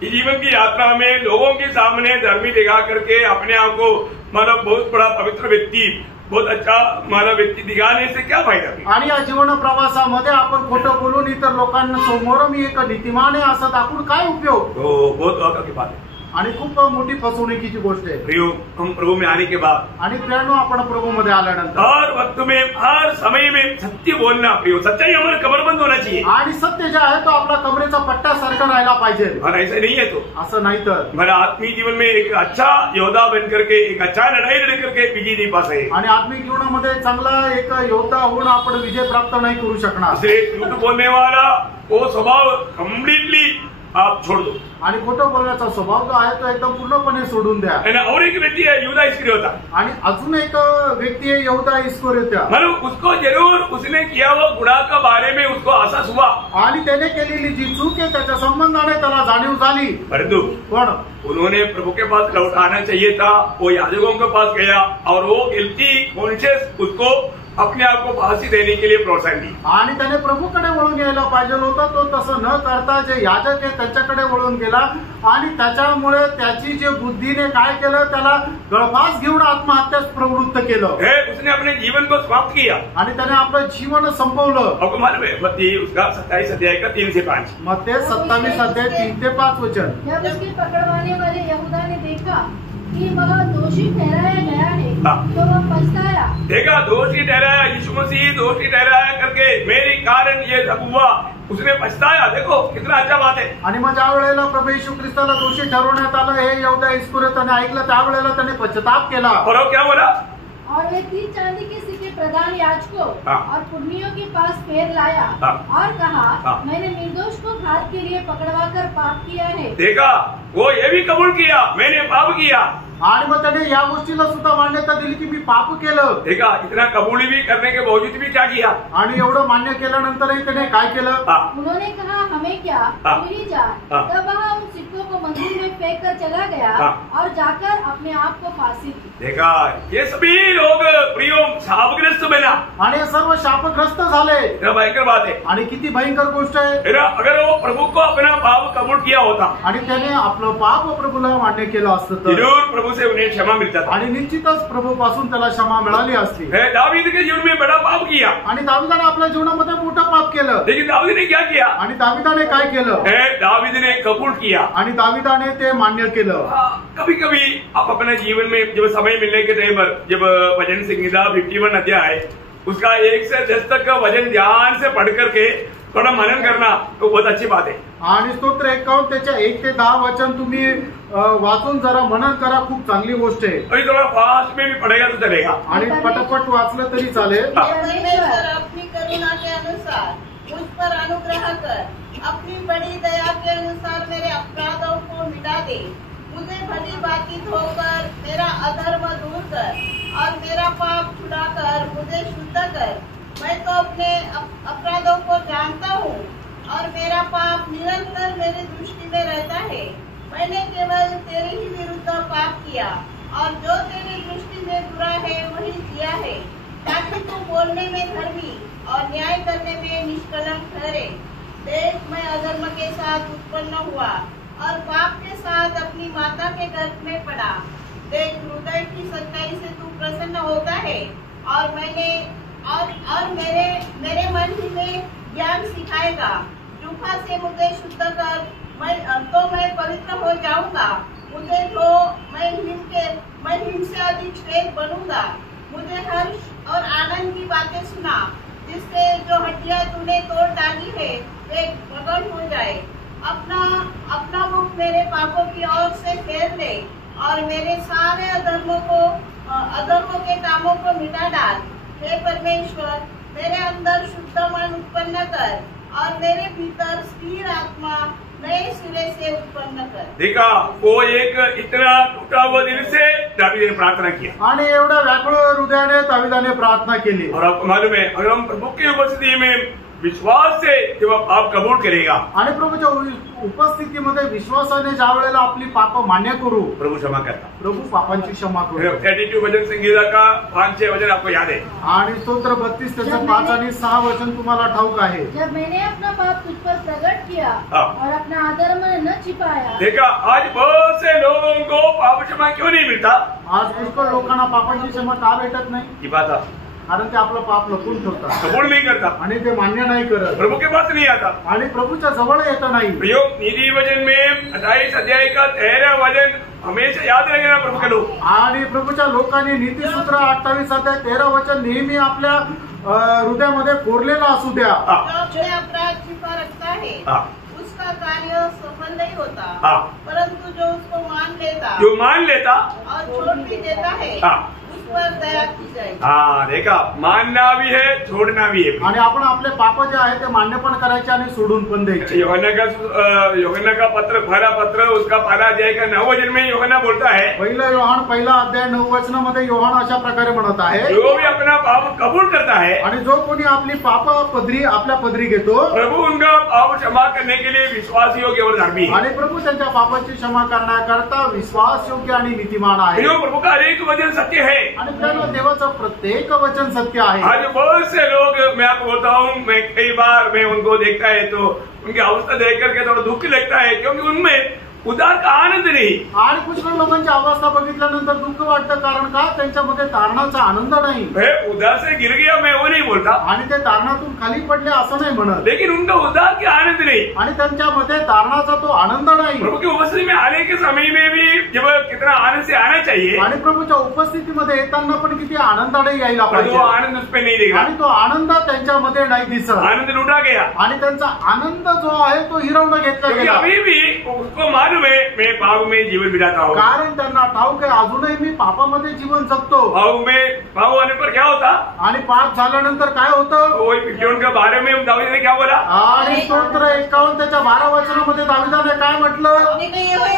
जीवन की यात्रा में लोगों के सामने धर्मी दिखा करके अपने आप को मतलब बहुत बड़ा पवित्र व्यक्ति बहुत अच्छा मला व्यक्ती दिखाने से क्या फायदा. आणि या जीवन प्रवासामध्ये आपण खोटं बोलून इतर लोकांसमोर मी एक नीतिमान आहे असं दाखवून काय उपयोग. बहुत की बात है. आणि खूप मोठी फसवणुकीची गोष्ट आहे. प्रियो हम प्रभु में आने के बाद. आणि प्रियानो आपण प्रभु मध्ये आल्यानंतर हर वक्त में हर समय में सत्य बोलना. प्रियो सच्चाई हमारे कमरबंद होना चाहिए. आणि सत्य जे आहे तो आपला कमरेचा पट्टा सारखा राहायला पाहिजे. और ऐसा नहीं है तो असं नाही तर हमारा आत्मीय जीवन में एक अच्छा योद्धा बन करके एक अच्छा लड़ाई लड़ करके विजय नहीं पा सके. आणि आत्मिक जीवनामध्ये चांगला एक योद्धा होऊन आपण विजय प्राप्त नाही करू शकणार. इसलिए झूठ बोलने वाला वो स्वभाव कम्प्लीटली आप छोड़ दो. आणि खोटं बोलण्याचा स्वभाव जो आहे तो एकदम पूर्णपणे सोडून द्या. और एक व्यक्ति है यहूदा इस्करियोता. आणि अजून एक व्यक्ति है यहूदा इस्करियोता. मतलब उसको जरूर उसने किया वो गुनाह का बारे में उसको आभास हुआ. आणि त्याने केलेली जी चूक आहे त्याच्या संबंधाने त्याला जाणीव झाली. परंतु पण उन्होंने प्रभु के पास लौट आना चाहिए था. वो याजकों के पास गया और वो गिल्टी कॉन्शियस उसको अपने आप को फांसी देने के लिए प्रोत्साहन दी. आणि त्याने प्रभूकडे वळून यायला पाहिजे होतं. तो तसं न करता जे याजक आहे त्यांच्याकडे वळून केला आणि त्याच्यामुळे त्याची जे बुद्धीने काय केलं, त्याला गळफास घेऊन आत्महत्यास प्रवृत्त केलं उसने अपने जीवन को समाप्त किया आणि त्याने आपलं जीवन संपवलं. आपको मालूम है मत्ती उसका 27 अध्याय का 3 से 5 मत्ती 27 अध्याय 3 ते 5 वचन. जब उसके पकड़वाने वाले यहूदा ने देखा कि वह दोषी ठहराया गया है तो वह पछताया. देखा दोषी ठहराया, यीशु मसीह दोषी ठहराया करके मेरे कारण ये सब हुआ, उसने पछताया. देखो कितना अच्छा बात है. आणि मग ज्या वेळेला प्रभू येशू ख्रिस्ताला दोषी ठरवण्यात आलं, हे यहूदा इस्करियोताने ऐकलं, त्यावेळेला त्याने पश्चाताप केला. और वो क्या बोला? और वे 3 चांदी के सिक्के प्रधान याजकों हाँ। और पुण्यों के पास फेर लाया हाँ। और कहा हाँ। मैंने निर्दोष को घात के लिए पकड़वा कर पाप किया है. देखा वो ये भी कबूल किया, मैंने पाप किया. आणि मग त्याने या गोष्टीला सुद्धा मान्यता दिली की मी पाप केलं. देखा इतना कबूली भी करने के बावजूद भी क्या किया? आणि एवढं मान्य केल्यानंतरही त्याने काय केलं? उन्होंने कहा हमें क्या, हाँ। तू ही जा. हाँ। तब वह उन सिक्कों को मंदिर में फेंक कर चला गया हाँ। और जाकर अपने आप को फांसी दी. देखा ये सभी लोग प्रियो शापग्रस्त बना. आणि हे सर्व शापग्रस्त झाले. इतना भयंकर बात है. आणि किती भयंकर गोष्ट आहे. अगर वो प्रभु को अपना पाप कबूल किया होता आणि त्याने आपलं पाप प्रभूला मान्य केलं असतं तर जरूर प्रभु से उन्हें क्षमा मिलता था. आणि निश्चितच प्रभूपासून त्याला क्षमा मिळाली असती. दावीद के जीवन में बड़ा पाप किया, आणि दाविदाने आपल्या जीवनामध्ये मोठं पाप केलं. लेकिन दावीद ने क्या किया? आणि दाविदाने काय केलं? दावीद ने कबूल किया आणि दाविदाने ते मान्य केलं. कभी कभी आप अपने जीवन में जब समय मिलने के टाइम पर जब भजन संहिता 51 अध्याय उसका 1 से 10 तक का वचन ध्यान से पढ़ करके थोड़ा मनन करना तो बहुत अच्छी बात है. आणि स्तोत्र 51 त्याच्या 1 ते 10 वचन तुम्ही वाचून जरा मनन करा, खूप चांगली गोष्ट आहे. अभी थोड़ा फास्ट में भी पढ़ेगा तो चलेगा. आणि पटपट वाचलं तरी चालेल. परमेश्वर अपनी करुणा के अनुसार मुझ पर अनुग्रह कर, अपनी बड़ी दया के अनुसार मेरे अपराधों को मिटा दे. मुझे भली भांति धोकर मेरा अधर्म दूर कर और मेरा पाप छुड़ाकर मुझे शुद्ध कर. मैं तो अपने अपराधों को जानता हूँ और मेरा पाप निरंतर मेरी दृष्टि में रहता है. मैंने केवल तेरे ही विरुद्ध पाप किया और जो तेरी दृष्टि में बुरा है वही किया है, ताकि तू बोलने में धर्मी और न्याय करने में निष्कलंक ठहरे. देख मैं अधर्म के साथ उत्पन्न हुआ और पाप के साथ अपनी माता के गर्भ में पड़ा. देख हृदय की सच्चाई से तू प्रसन्न होता है और मेरे मन ही में ज्ञान सिखाएगा. जूफा से मुझे शुद्ध कर, मैं पवित्र हो जाऊंगा. मुझे धो, मैं हिम से अधिक श्रेष्ठ बनूंगा. मुझे हर्ष और आनंद की बातें सुना, जिससे जो हड्डियां तूने तोड़ डाली है वे प्रकट हो जाए. अपना मुख मेरे पापों की ओर से फेर ले और मेरे सारे अधर्मों के कामों को मिटा डाल. हे परमेश्वर, मेरे अंदर शुद्ध मन उत्पन्न कर और मेरे भीतर स्थिर आत्मा नए सिरे से उत्पन्न कर. देखा वो एक इतना टूटा हुआ दिल से दावीद ने प्रार्थना किया आणि एवढ्या व्याकुळ हृदयाने दाविदाने प्रार्थना केली. और आपको मालूम है अगर हम प्रभु की उपस्थिति में विश्वास से जब आप कबूल करेगा आणि प्रभूच्या उपस्थितीमध्ये विश्वासाने ज्या वेळेला आपली पाप मान्य करू, प्रभु क्षमा करता. प्रभु पापांची क्षमा करू. 32 वचन संगीता का 5-6 वचन आपको याद है. आणि स्तोत्र 32 त्याचं 5 आणि 6 वचन तुम्हाला ठाऊक आहे. जब मैंने अपना पाप तुझ पर प्रकट किया और अपना अधर्म न छिपाया. देखा आज बहुत से लोगों को पाप क्षमा क्यों नहीं मिलता? आज पुष्कळ लोकांना पापांची क्षमा का भेटत नाही? की बात है कारण ते आपलं पाप लपून ठेवतात, कबूल नहीं करता, आणि ते मान्य नाही करत, प्रभु के पास नहीं आता आणि प्रभूच्या जवळ येत नाही. प्रयोग नीति वचन में 28 अध्याय का 13 वचन हमेशा याद रखेगा प्रभु के लोग. आणि प्रभूच्या लोकांनी नीतिसूत्र 28 अध्याय 13 वचन नेहमी आपल्या हृदयामध्ये कोरलेलं असू द्या. जो अपने अपराध छिपा रखता है उसका कार्य सफल नहीं होता, परंतु जो उसको मान लेता और छोड़ भी देता है उस पर दया की जाएगी. देखा मानना भी है छोड़ना भी है. आणि आपण आपले पाप जे आहे ते मान्य पण करायचे आणि सोडून पण द्यायचे. यूहन्ना का पत्र पहला पत्र उसका 12 अध्याय का 9 वचन में यूहन्ना बोलता है. पहिला योहान 1 अध्याय 9 वचनामध्ये योहान अशा प्रकारे म्हणत आहे, जो भी अपना पाप कबूल करता है आणि जो कोणी आपली पाप आपल्या पदरी घेतो, प्रभु उनका पाप क्षमा करने के लिए विश्वास योग्य और धर्मी है. आणि प्रभू त्यांच्या पापाची क्षमा करण्याकरता विश्वास योग्य आणि नीतिमान आहे. प्रभु का हर एक वचन सत्य है. आणि त्यानं देवाचं प्रत्येक वचन सत्य आहे. आज बहुत से लोग, मैं आपको बोलता हूँ, मैं कई बार मैं उनको देखता है तो उनकी अवस्था देख करके थोड़ा दुख लगता है, क्योंकि उनमें उदार का आनंद नहीं. आणि पुष्कळ लोकांची अवस्था बघितल्यानंतर दुःख वाटतं. कारण का? त्यांच्यामध्ये तारणाचा आनंद नाही. उदार से गिर गया मैं वो नहीं बोलता, आणि ते तारणातून खाली पडले असं नाही म्हणत, लेकिन उनका उदार के आनंद नहीं. आणि त्यांच्यामध्ये तारणाचा तो आनंद नाही. प्रभु की उपस्थिति में आने के समय में भी जब कितना आनंद से आना चाहिए, आणि प्रभूच्या उपस्थितीमध्ये येताना पण किती आनंदाने यायला पर पाहिजे, वो आनंद उस पर नहीं दिखा. आणि तो आनंद त्यांच्यामध्ये नाही दिसत. आनंद लूटा गया. आणि त्यांचा आनंद जो आहे तो हिरावून घेतला क्योंकि गेला. अभी भी उसको मालूम है मैं पाप में जीवन बिताता हूँ. कारण त्यांना ठाऊक आहे अजूनही मी पापामध्ये जीवन जगतो. पाप होने पर क्या होता, आणि पाप झाल्यानंतर काय होतं? वही 51 के बारे में दाऊद ने क्या बोला, आणि स्तोत्र 51 त्याच्या 12 वचनामध्ये दाविदाने काय म्हटलं?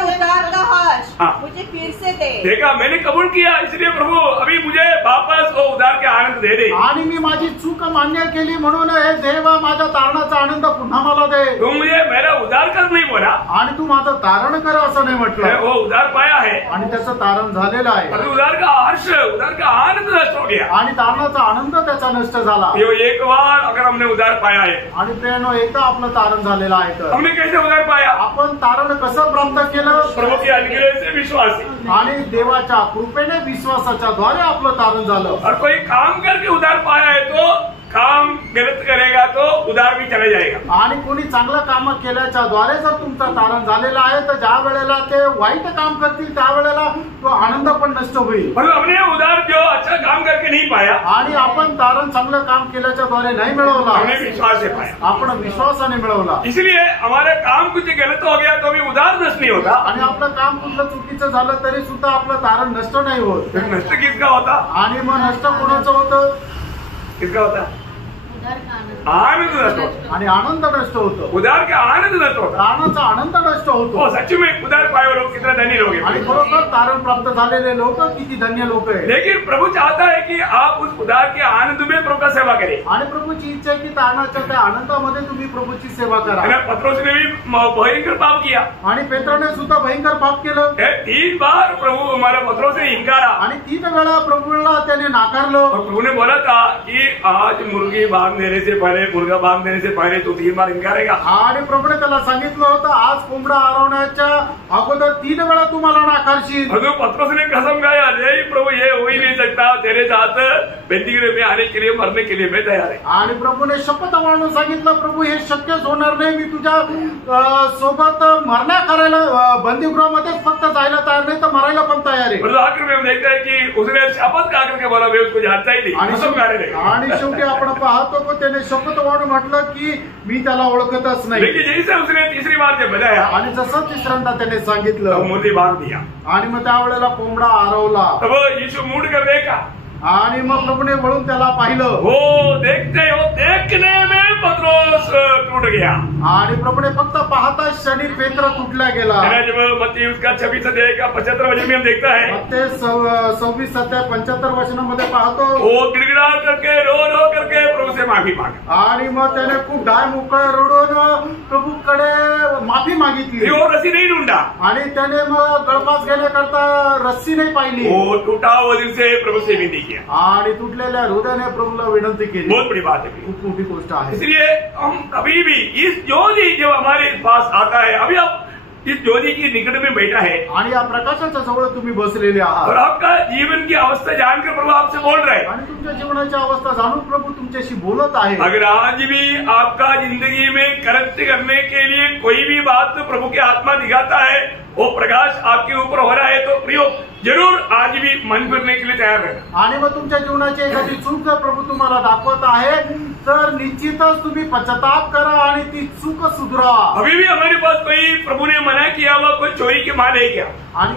उदार का हर्ष हाँ. मुझे फिर से दे. देखा मैंने कबूल किया, इसलिए प्रभु अभी मुझे वापस वो उदार के आनंद दे दे. आणि मी माझी चूक मान्य केली म्हणून हे देवा माझ्या तारणाचा आनंद पुन्हा मला दे. तुम मुझे मेरा उदार कर नहीं बोला, आणि तू माझं तारण कर असं नाही मैं म्हटलं. वो उदार पाया है, आणि त्याचं तारण झालेलं आहे. और उदार का हर्ष, उदार का आनंद नष्ट हो गया. आणि तारणाचा आनंद त्याचा नष्ट झाला. ये एक बार अगर हमने उदार पाया है, आणि प्रियानो एकदा आपलं तारण झालेलं आहे तर हमने कैसे उदार पाया, आपण तारण कसं प्राप्त केलं? प्रभु के अनुग्रह से विश्वास से. आणि देवाच्या कृपेने विश्वासाच्या द्वारे आपलं तारण झालं. और कोई काम करके उदार पाया है तो काम गलत करेगा तो उदार भी चले जाएगा. आणि कोणी चांगलं काम केल्याच्या द्वारे जर तुमचं तारण झालेलं आहे तर ज्या वेळेला ते वाईट काम करतील त्यावेळेला तो आनंद पण नष्ट होईल. मतलब हमने उदार जो अच्छा काम करके नहीं पाया, आणि आपण तारण चांगलं काम केल्याच्या द्वारे नाही मिळवला, हमने विश्वास से पाया. आपण विश्वासाने मिळवला. इसलिए हमारा काम कुछ गलत हो गया तो भी उदार नष्ट नहीं होता. आणि आपलं काम कुठलं चुकीचं झालं तरी सुद्धा आपलं तारण नष्ट नाही होत. फिर नष्ट किसका होता, आणि मग नष्ट कोणाचं होतं? किसका होता, उदार का आनंद नष्ट होता. आणि आनंद नष्ट होतो. उदार का आनंद नष्ट होता. तारणाचा आनंद नष्ट होतो. वो सच में उदार पाए हुए लोग कितना धनी लोग आणि हैं. खरोखर तारण प्राप्त झालेले लोक किती धन्य लोक आहेत. लेकिन प्रभु चाहता है कि आप उस उदार के आनंद में प्रभु का सेवा करें. आणि प्रभूची इच्छा आहे की तारणाच्या त्या आनंदामध्ये तुम्ही प्रभूची सेवा करा. है ना, पत्रोस ने भी भयंकर पाप किया. आणि पेत्राने सुद्धा भयंकर पाप केलं. 3 बार प्रभु हमारा पत्रोस ने इनकारा. आणि 3 वेळा प्रभूला त्याने नाकारलं. और प्रभु ने बोला था कि आज मुर्गी बांध देने से पहले, मुर्गा बांध देने से पहले तो 3 बार इनकारेगा. आणि प्रभूने त्याला सांगितलं होतं आज कोंबडा आरवण्याच्या अगोदर 3 वेळा तुम्हाला नाकारशील. और पत्रोस ने कसम खाया, नहीं प्रभु ये हो ही नहीं सकता, तेरे साथ बंदीगृह में आने के लिए, मरने के लिए मैं तैयार है. आणि प्रभूने शपथ मांडून सांगितलं प्रभू हे शक्यच होणार नाही, मी तुझ्या सोबत मरण्या करायला बंदीगृहामध्ये फक्त जायला तयार नाही तर मरायला पण तयार आहे. आखिर में हम देखते हैं कि उसने शपथ खा करके बोला मैं उसको जानता ही नहीं. आणि शेवटी आपण पाहतो की त्याने शपथ मांडून म्हटलं की मी त्याला ओळखतच नाही. लेकिन जैसे उसने तीसरी बार जब बजाया, आणि जसं तिसऱ्यांदा त्याने सांगितलं मूर्ति बांध दिया. आणि मग त्यावेळेला कोंबडा आरवला. तब यीशु मुड़ कर देखा. आणि मग प्रभूने वळून त्याला पाहिलं. हो देखने में पत्रोस टूट गया. आणि प्रभूने फक्त पाहता क्षणी पेत्र तुटला गेला. जब मत्ती उसका 26 अध्याय का 75 वचन में हम देखता है, ते 26 अध्याय 75 वचनामध्ये पाहतो. वो गिड़गिड़ा करके रो करके प्रभु से माफी मांगा. आणि मग त्याने खूप डाय मोकळे रडून प्रभूकडे माफी मागितली. वो रस्सी नहीं ढूंढा. आणि त्याने मग गळफास घेण्याकरता रस्सी नाही पाहिली. वो टूटा हुआ दिल से प्रभु से विनती किया. आणि तुटलेल्या हृदयाने प्रभूला विनंती केली. बहुत बड़ी बात है. खूप मोठी गोष्ट आहे. इसलिए हम कभी भी इस ज्योति जब हमारे पास आता है, अभी आप इस ज्योति की निकट में बैठा है आणि या प्रकाशाच्या जवळ तुम्ही बसलेले और आहात आपका जीवन की अवस्था जानकर प्रभु आपसे बोल रहा है. आणि तुमच्या जीवनाची अवस्था जाणून प्रभू तुमच्याशी बोलत आहे. अगर आज भी आपका जिंदगी में कृत्य करने के लिए कोई भी बात प्रभु की आत्मा दिखाता है, वो प्रकाश आपके ऊपर हो रहा है, तो प्रियो जरूर आज भी मन फिरने के लिए तैयार रहना. आणि मग तुमच्या जीवनाची एखादी चूक जर प्रभू तुम्हाला दाखवत आहे तर निश्चितच तुम्ही पश्चाताप करा आणि ती चूक सुधरा. अभी भी हमारे पास कोई प्रभु ने मना किया हुआ कोई चोरी के माल है क्या? आणि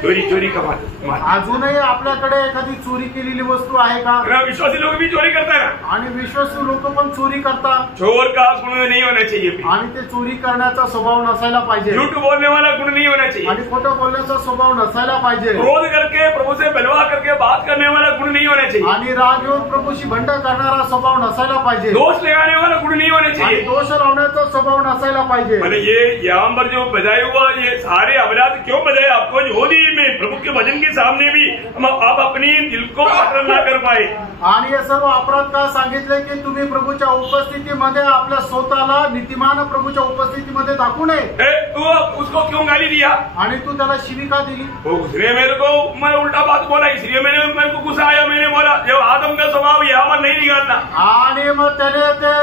चोरी का माल अजूनही आपल्याकडे एखादी चोरी केलेली वस्तू आहे का? विश्वासी लोग भी चोरी करता है ना. आणि विश्वासू लोक पण चोरी करतात. चोर का गुण नहीं होना चाहिए. आणि ते चोरी करण्याचा स्वभाव नसायला पाहिजे. झूठ बोलने वाला गुण नहीं होना चाहिए. आणि खोटं बोलण्याचा स्वभाव नसायला पाहिजे. क्रोध करके प्रभु से बलवा करके बात करने वाला गुण नहीं होना चाहिए. आणि राग येऊन प्रभूशी भंड करणारा स्वभाव नसायला पाहिजे. दोष लगाने वाला गुण नहीं होना आणि चाहिए. दोष लावण्याचा स्वभाव नसायला पाहिजे. मैंने ये यहाँ पर जो बजाया हुआ ये सारे अपराध क्यों बजाए आपको? ज्योति में प्रभु के वचन के सामने भी आप अपनी दिल को कंट्रोल ना कर पाए। आणि हे सर्व अपराध का सांगितले की तुम्ही प्रभूच्या उपस्थितीमध्ये आपल्या स्वतःला नीतिमान प्रभूच्या उपस्थितीमध्ये दाखवू नये। तू उसको क्यों गाली दिया? आणि तू त्याला शिवी का दिली? उसने मेरे को मैं उल्टा बात बोला, इसलिए मेरे को गुस्सा आया। मैंने बोला जो आदम का स्वभाव यहाँ पर नहीं निकालना। आणि मग त्याने ते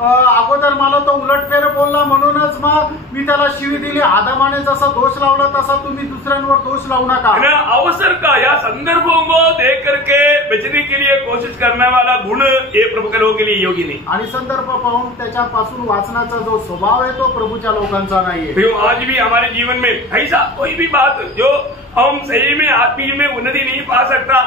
अगोदर मला तो उलटफेर बोलला म्हणूनच मग मी त्याला शिवी दिली। आदमाने जसा दोष लावला तसा तुम्ही दुसऱ्यांवर दोष लावू नका। अवसर का या संदर्भों को देख करके बचने के लिए कोशिश करने वाला गुण ये प्रभु के लोगों के लिए योग्य नहीं। आणि संदर्भ पाहून त्याच्यापासून वाचनाचा जो स्वभाव है तो प्रभूच्या लोकांचा नाहीये। आज भी हमारे जीवन में ऐसा कोई भी बात जो हम सही में आत्मीय में उन्नति नहीं पा सकता,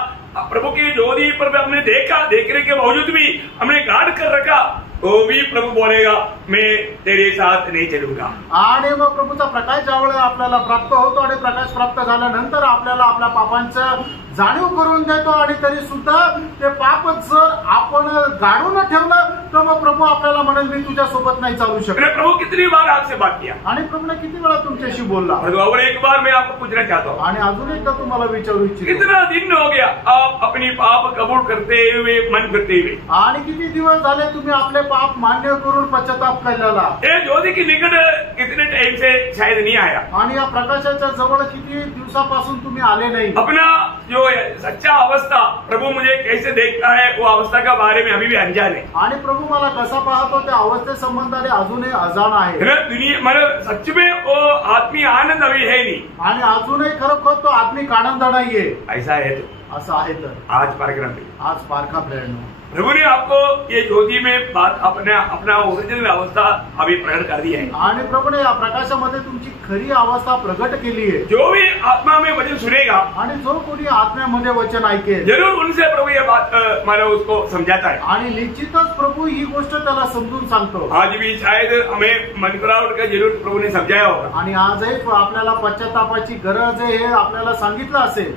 प्रभु की ज्योति पर हमने देखने के बावजूद भी हमने गार्ड कर रखा, तो भी प्रभु बोलेगा मैं तेरे साथ नहीं चलूंगा। आणि मग प्रभूचा प्रकाश ज्यावेळेला आपल्याला प्राप्त होतो आणि प्रकाश प्राप्त झाल्यानंतर आपल्याला आपल्या पापांचं जाणीव करून देतो आणि तरी सुद्धा ते पाप जर आपण गाडून ठेवलं तर मग प्रभू आपल्याला म्हणेल मी तुझ्या सोबत नाही चालू शकत। प्रभु कितनी बार आपसे बात किया आणि प्रभूने किती वेळा तुमच्याशी बोलला? और एक बार मैं आपको पूछना चाहता हूँ, आणि अजून एकदा तुम्हाला विचारू इच्छितो, कितना दिन हो गया आप अपनी पाप कबूल करते हुए मन करते हुए? आणि किती दिवस झाले तुम्ही आपले पाप मान्य करून पश्चाताप केलेला? ये ज्योति की निकट कितने टाइम से शायद नहीं आया। आणि या प्रकाशाच्या जवळ किती दिवसापासून तुम्ही आले नाही? अपना जो सच्चा अवस्था प्रभु मुझे कैसे देखता है वो अवस्था का बारे में अभी भी अनजान है। आणि प्रभू मला कसा पाहतो त्या अवस्थे संबंधाने अजूनही अजाण आहे। दुनिया मतलब सच में वो आत्मीय आनंद अभी है नहीं, आणि अजूनही खरोखर तो आत्मिक आनंद नाहीये। ऐसा है तो असं आहे तर आज पारक्रम आज पारखा प्रेरणा प्रभु ने आपको ये ज्योति में बात अपना ओरिजिनल अवस्था अभी प्रकट कर दी है। आणि प्रभूने या प्रकाशामध्ये तुमची खरी अवस्था प्रकट केली आहे। जो भी आत्मा में वचन सुनेगा आणि जो कोणी आत्म्यामध्ये वचन ऐकेल जरूर उनसे प्रभु ये बात मला उसको समझाता है आणि निश्चितच प्रभू ही गोष्ट त्याला समजून सांगतो। आज भी शायद हमें मन फिरावट का जरूर प्रभु ने समझाया होगा। आणि आजही आपल्याला पश्चातापाची गरज आहे हे आपल्याला सांगितलं असेल।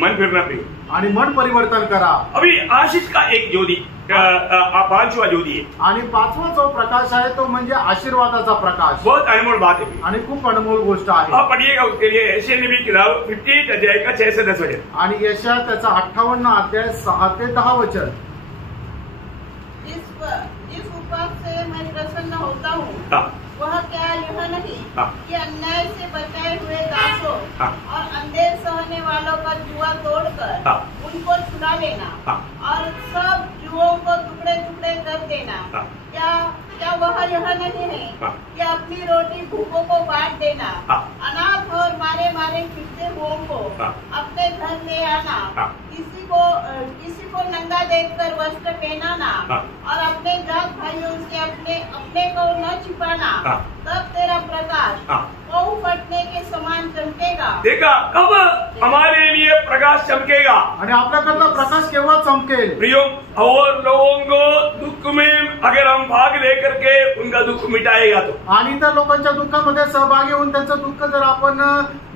मन फिरना भी आणि मन परिवर्तन करा। अभी आशीष का एक ज्योति 5वां ज्योति है आणि 5वां जो प्रकाश आहे तो म्हणजे आशीर्वादाचा प्रकाश। बहुत अनमोल बात है आणि खूप अनमोल गोष्ट आहे। आप पढ़िएगा उसके लिए यशायाह नबी किताब 58 अध्याय का 6 से 10 वचन। आणि यशायाह त्याचा 58 अध्याय 6 ते 10 वचन। जिस उपवास से मैं प्रसन्न होता हूँ वह क्या यह नहीं कि अन्याय से बचाए हुए दासों और अंधेर सहने वालों का जुआ तोड़कर उनको छुड़ा लेना और सब जुओं को टुकड़े टुकड़े कर देना। क्या वह यह नहीं है कि अपनी रोटी भूखों को बांट देना, अनाथ और मारे मारे फिरते हुओं को अपने घर ले आना, किसी को नंगा देखकर वस्त्र पहनाना और अपने जात भाइयों से अपने को न छिपाना, तब तेरा प्रकाश पौ फटने के समान चमकेगा। देखा कब हमारे लिए प्रकाश चमकेगा? आणि आपल्याकडला प्रकाश केव्हा चमकेल? प्रियो और लोगों को दुख में अगर हम भाग लेकर के उनका दुख मिटाएगा तो, आणि त्या लोकांच्या दुःखामध्ये सहभागी होऊन त्यांचं दुःख जर आपण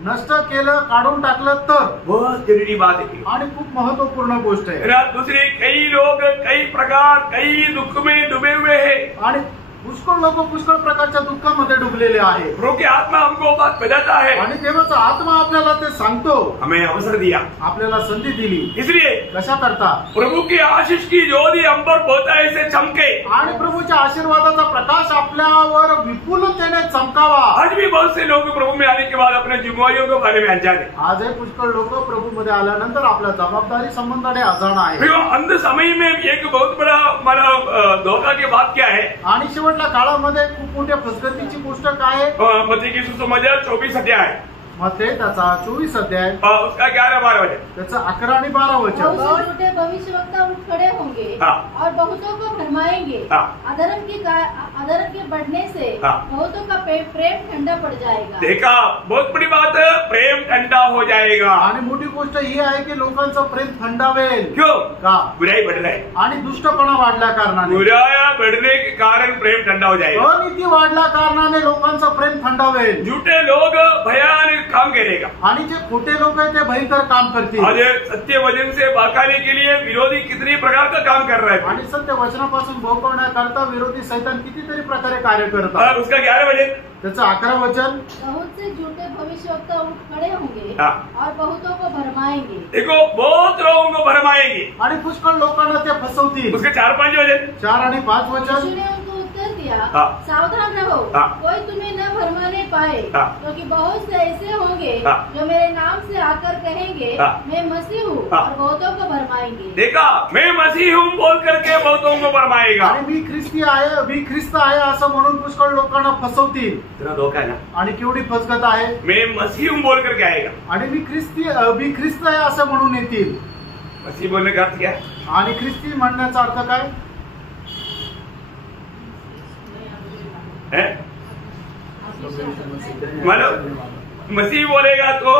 नष्ट केलं काढून टाकलं तर बहुत जरूरी बात है आणि खूप महत्वपूर्ण गोष्ट आहे। दूसरी कई लोग कई प्रकार कई दुख में डूबे हुए हैं आणि पुष्कळ लोक पुष्कळ प्रकारच्या दुःखामध्ये डुबलेले आहे। प्रभु की आत्मा हमको बात बताता है आणि देवाचा आत्मा आपल्याला ते सांगतो। हमें अवसर दिया, आपल्याला संधी दिली। इसलिए कशा करता? प्रभु की आशीष की ज्योति हम पर बहुत ऐसे चमके आणि प्रभूच्या आशीर्वादाचा प्रकाश आपल्यावर विपुलतेने चमकावा। आज भी बहुत से लोग प्रभु में आने के बाद अपने जिम्मेवारियों के बारे में अनजान है। आजही पुष्कळ लोक प्रभू मध्ये आल्यानंतर आपल्या जबाबदारी संबंधाने अजाण आहे। अंत समय में एक बहुत बड़ा हमारा धोखा की बात क्या है? आणि शेवटच्या काळामध्ये खूप मोठ्या फसगतीची गोष्ट काय आहे? मत्ती की सुसमाचार 24 अध्याय मत्ती त्याचा 24 अध्याय उसका 11-12 वचन, त्याचा 11 आणि 12 वचन। बहुत से झूठे भविष्यवक्ता उठ खड़े होंगे और बहुतों को भरमाएंगे। अधर्म के बढ़ने से बहुतों का प्रेम ठंडा पड़ जाएगा। देखा बहुत बड़ी बात है, प्रेम ठंडा हो जाएगा। आणि मोठी गोष्ट ही आहे की लोकांचं प्रेम थंडावेल। क्यों? का? बुराई बढ़ रहा है आणि दुष्टपणा वाढल्या कारणाने, बुराया बढ़ने के कारण प्रेम ठंडा हो जाएगा। अनीती वाढल्या कारणाने लोकांचं प्रेम थंडावेल। झूठे लोग भयानक काम करेगा आणि जे खोटे लोक आहेत ते भयंकर काम करतील। आज सत्य वचन से बहकाने के लिए विरोधी कितनी प्रकार का काम कर रहा है। आणि सत्य वचनापासून भोकवण्याकरता विरोधी सैतान किती कितीतरी प्रकारे कार्य और करतात. उसका 11 बजे त्याचं 11 वचन, बहुत से झूठे भविष्यवक्ता उठ खड़े होंगे हाँ। और बहुतों को भरमाएंगे. देखो बहुत लोगों को भरमाएंगे. आणि पुष्कळ लोकांना ते फसवतील. उसके 4-5 बजे 4 आणि 5 वचन, यीशु ने उनको उत्तर दिया, हाँ। सावधान रहो, हाँ। कोई तुम्हें न भरमाने पाए, हाँ। क्योंकि बहुत से ऐसे होंगे हाँ। जो मेरे नाम से आकर कहेंगे हाँ। मैं मसीह हूँ, हाँ। और बहुतों को भरमाएंगे. देखा, मैं मसीह हूँ बोल करके बहुतों को भरमाएगा. आणि मी ख्रिस्त आहे असं म्हणून पुष्कळ लोकांना फसवतील. इतना धोखा है ना. आणि केवढी फसगत आहे. मैं मसीह हूँ बोल करके आएगा. आणि मी ख्रिस्त आहे असं म्हणून येतील. मसीह बोलने का अर्थ क्या है? आणि ख्रिस्ती म्हणण्याचा अर्थ काय? मतलब मसीह बोलेगा तो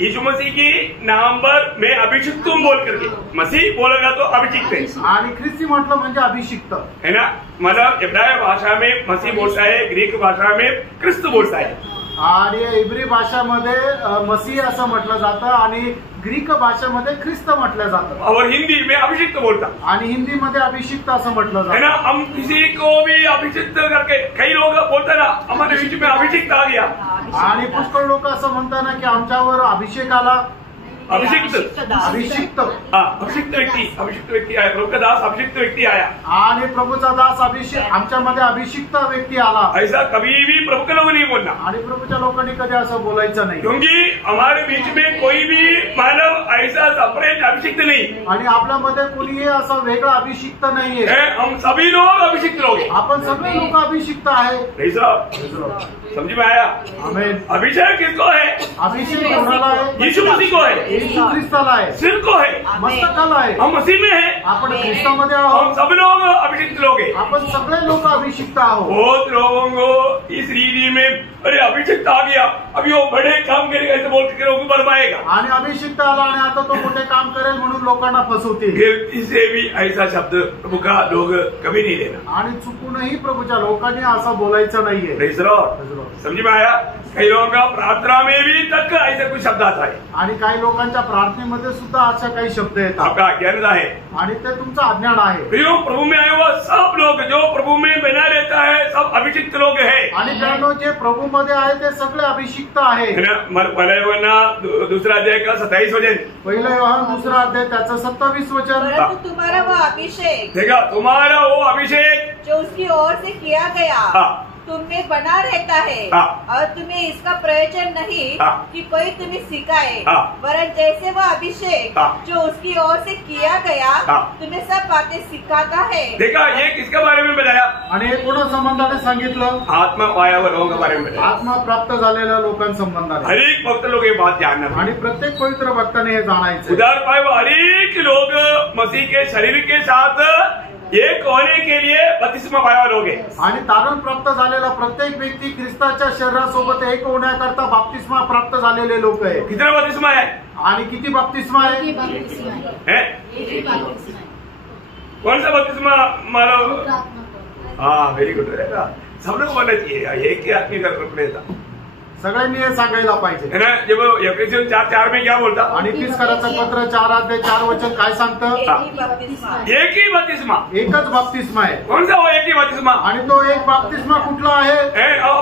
यीशु मसीह की नाम पर मैं अभिषिक्त हूँ बोल करके, मसीह बोलेगा तो अभिषिक्त है. आणि ख्रिस्ती म्हटलं म्हणजे अभिषिक्त है ना. मतलब इब्राहिम भाषा में मसीह बोलता है, ग्रीक भाषा में क्रिस्त बोलता है. आणि इब्री भाषामध्ये मसीह असं म्हटलं जातं आणि ग्रीक भाषेमध्ये ख्रिस्त म्हटलं जातं. और हिंदी में अभिषिक्त बोलता आणि हिंदीमध्ये अभिषिक्त असं म्हटलं है ना. जातं. हम किसी को भी अभिषिक्त करके, कई लोग बोलते ना हमारे बीच में अभिषिक्त आ गया. आणि पुष्कळ लोक असं म्हणतात ना की आमच्यावर अभिषेक आला. अभिषिक्त अभिषिक्त अभिषिक्त व्यक्ती आया. प्रभु का दास अभिषिक्त व्यक्ती आया. आणि प्रभूचा दास आमच्यामध्ये अभिषिक्त व्यक्ती आला. ऐसा कभी भी प्रभु के लोग नहीं बोलना. आणि प्रभूच्या लोकांनी कधी असं बोलायचं नाही. क्योंकि हमारे बीच में कोई भी मानव ऐसा सेपरेट अभिषिक्त नहीं आणि आपल्यामध्ये कोणीही असं वेगळं अभिषिक्त नाहीये. है. हम सभी लोग अभिषिक्त लोग हैं. आपण सगळे लोक अभिषिक्त आहे. समझ में आया? आमेन. अभिषेक किसको है? अभिषेक कोणाला आहे? यीशु मसीह को है. येशू ख्रिस्ताला आहे. सिर को है. मस्तकाला आहे. हम मसीह में है. आपण ख्रिस्तामध्ये हम आहोत. सब लोग अभिषिक्त लोग हैं. आपण सगळे लोक अभिषिक्त आहोत. बहुत लोगों को इस रीति में अरे अभिषिक्त आ गया, अभी वो बड़े काम करेगा ऐसे बोल के लोगों को भरमाएगा. आणि अभिषिक्त आला आणि आता तो मोठे काम करेल म्हणून लोकांना फसवतील. गलती से भी ऐसा शब्द प्रभु का लोग कभी नहीं लेना. आणि चुकूनही प्रभूच्या लोकांनी असं बोलायचं नाहीये. Praise the Lord. समझ में आया? कई लोगों का प्रार्थना में भी तक ऐसे कुछ शब्द आता है. आणि काही लोकांच्या प्रार्थनेमध्ये सुद्धा अशा काही शब्द येतात. आपका अज्ञान है. आणि ते तुमचं अज्ञान आहे. प्रियो, प्रभु में आए हुआ सब लोग जो प्रभु में बना रहता है सब अभिषिक्त लोग हैं. आणि त्यानो जे प्रभू मध्ये आहे ते सगळे अभिषिक्त आहे. पहिला योहाना 2 अध्याय का 27 वचन. पहिलं योहान 2 अध्याय त्याचं 27 वचन. परंतु तुम्हारा वो अभिषेक देखा, तुम्हारा वो अभिषेक जो उसकी ओर से किया गया हाँ. तुम में बना रहता है हाँ. और तुम्हें इसका प्रयोजन नहीं हाँ. कि कोई तुम्हें सिखाए, हाँ. वरन जैसे वह अभिषेक हाँ. जो उसकी ओर से किया गया हाँ. तुम्हें सब बातें सिखाता है. देखा, ये किसके बारे में बताया? आणि हे कोणा संबंधाने सांगितलं? आत्मा पाया हुआ लोगों के बारे में बताया. आत्मा प्राप्त झालेल्या लोकांसंबंधाने. हर एक भक्त लोग ये बात जानना है. आणि प्रत्येक पवित्र भक्ताने हे जाणायचं. उदार पाए हुए हर एक लोग मसीह के शरीर के साथ एक होने के लिए बपतिस्मा पाया हुआ लोग हैं. आणि तारण प्राप्त झालेला प्रत्येक व्यक्ती ख्रिस्ताच्या शरीरासोबत एक होण्याकरता बाप्तिस्मा प्राप्त झालेले लोक आहे. कितना बपतिस्मा है? आणि किती बाप्तिस्मा एक ही आहे? बपतिस्मा है. हैं? एक ही बपतिस्मा है. कौन सा बपतिस्मा मानो? पवित्र आत्मा को. हाँ, वेरी गुड. रहेगा सब लोग बोलना चाहिए. एक ही आदमी का रहता सगळ्यांनी हे सांगायला पाहिजे. है ना. जब एफएससी 4:4 में क्या बोलता? आणि तीसकराचं पत्र 4 अध्याय 4 वचन काय सांगतं? एक ही बपतिस्मा है. एक ही बपतिस्मा. एकच बाप्तिस्मा आहे. कौन सा वो एक ही बपतिस्मा? आणि तो एक बाप्तिस्मा कुठला आहे?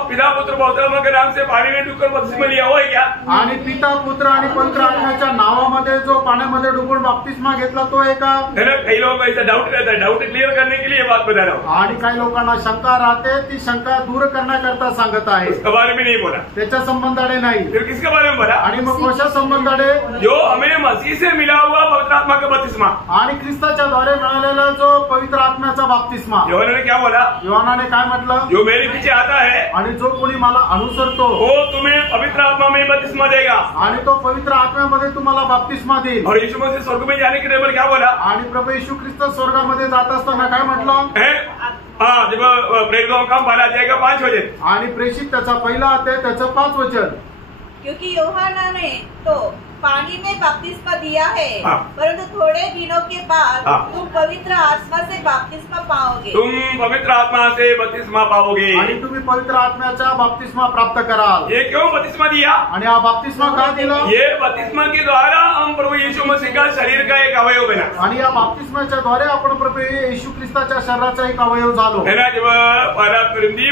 पिता पुत्र पवित्र के नाम से पानी में डूबकर बपतिस्मा लिया हुआ है क्या? आणि पिता पुत्र आणि पवित्र आत्म्याच्या नावामध्ये जो पाण्यामध्ये डुबून बाप्तिस्मा घेतला तो आहे का? है ना. कई लोगों का ऐसा डाउट रहता है. डाउट क्लियर करने के लिए ये बात बता रहा हूँ. आणि काही लोकांना शंका राहते, ती शंका दूर करण्याकरता सांगत आहे. उसके बारे में नहीं बोला. त्याच्या संबंधाने नाही. फिर किसके बारे में बोला? आणि मग कशा संबंधाने? जो हमें मसीह से मिला हुआ पवित्र आत्मा का बपतिस्मा. आणि ख्रिस्ताच्या द्वारे मिळालेला जो पवित्र आत्म्याचा बाप्तिस्मा. यूहन्ना ने क्या बोला? योहानाने काय म्हटलं? जो मेरे पीछे आता है आणि जो कोणी मला अनुसरतो वो तुम्हें पवित्र आत्मा में बपतिस्मा देगा. आणि तो पवित्र आत्म्यामध्ये तुम्हाला बाप्तिस्मा देईल. और यीशु मसीह स्वर्ग में जाने के टाइम पर क्या बोला? आणि प्रभू येशू ख्रिस्त स्वर्गामध्ये जात असताना काय म्हटलं? हाँ, जब प्रेरितों का 12 अध्याय का 5 वचन. आणि प्रेषित त्याचा पहिला अध्याय त्याचं 5 वचन. क्योंकि यूहन्ना ने तो पानी में बपतिस्मा दिया है, हाँ। परंतु थोड़े दिनों के बाद हाँ। तुम पवित्र आत्मा से बपतिस्मा पाओगे। तुम पवित्र आत्मा से बपतिस्मा पाओगे। आणि तुम्ही पवित्र आत्म्याचा बाप्तिस्मा प्राप्त कराल। ये क्यों बपतिस्मा दिया? आणि हा बाप्तिस्मा का दिला? ये बपतिस्मा के द्वारा हम प्रभु यीशु मसीह का शरीर का एक अवयव बना। आणि या बाप्तिस्माच्या द्वारे आपण प्रभू येशू ख्रिस्ताच्या शरीराचा एक अवयव झालो। है ना? जब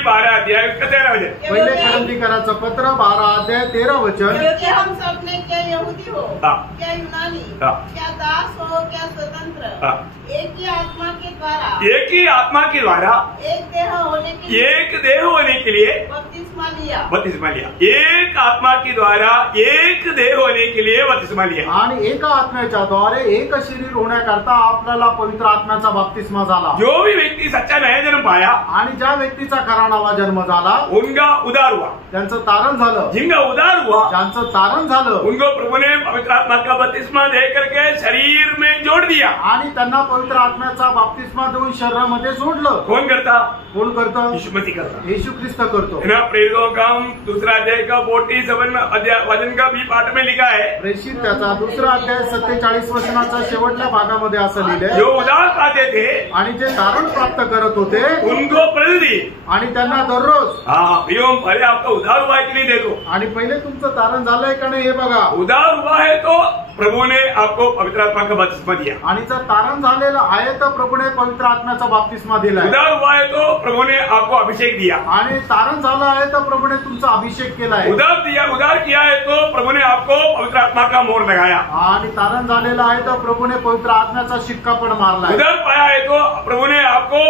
12 अध्याय 13 वचन, पहिले करंथीकराचं पत्र 12 अध्याय 13 वचन। क्योंकि हम सब ने क्या यहूदी हो, हाँ। क्या यूनानी, हाँ। क्या दास हो, क्या स्वतंत्र, हाँ। एक ही आत्मा के द्वारा, एक ही आत्मा के द्वारा एक देह होने के लिए एक देह होने के लिए बपतिस्मा लिया। बपतिस्मा लिया। एक आत्मा के द्वारा एक देह होने के लिए बपतिस्मा लिया। आणि एका आत्म्याच्या द्वारे एक शरीर होण्याकरता आपल्याला पवित्र आत्म्याचा बाप्तिस्मा झाला। जो भी व्यक्ति सच्चा नया जन्म पाया, आणि ज्या व्यक्तीचा खरा नवा जन्म झाला उनका उद्धार हुआ। त्यांचं तारण झालं। जिनका उद्धार हुआ, ज्यांचं तारण झालं उनको प्रभु ने पवित्र आत्मा का बपतिस्मा दे करके शरीर में जोड़ दिया। आणि त्यांना पवित्र आत्म्याचा बाप्तिस्मा देऊन शरीरामध्ये जोडलं। कौन करता? कोण करतं? यीशु मसीह करता। येशू ख्रिस्त करतो। है ना? प्रेरितों का 2 अध्याय का 47 अध्याय वचन का भी पाठ में लिखा है, प्रेषित त्याचा 2 अध्याय 47 वचनाच्या शेवटच्या भागामध्ये असं लिहिलंय, जो उद्धार पाते थे आणि जे तारण प्राप्त करत होते उनको प्रतिदिन, आणि त्यांना दररोज, हाँ भैया, अरे आपका उद्धार हुआ है कि नहीं? देखो, आणि पहिले तुमचं तारण झालंय का नाही हे बघा। उद्धार हुआ है तो प्रभु ने आपको पवित्र आत्मा का बपतिस्मा दिया। आणि जर तारण झालेलं आहे तर प्रभूने पवित्र आत्म्याचा बाप्तिस्मा दिलाय। उद्धार हुआ है तो प्रभु ने आपको अभिषेक दिया। आणि तारण झालं आहे तर प्रभूने तुमचा अभिषेक केलाय। उद्धार किया है तो प्रभु ने आपको पवित्र आत्मा का मोहर लगाया। आणि तारण झालेलं आहे तर प्रभूने पवित्र आत्म्याचा शिक्का पण मारलाय। उद्धार पाया है तो प्रभु ने आपको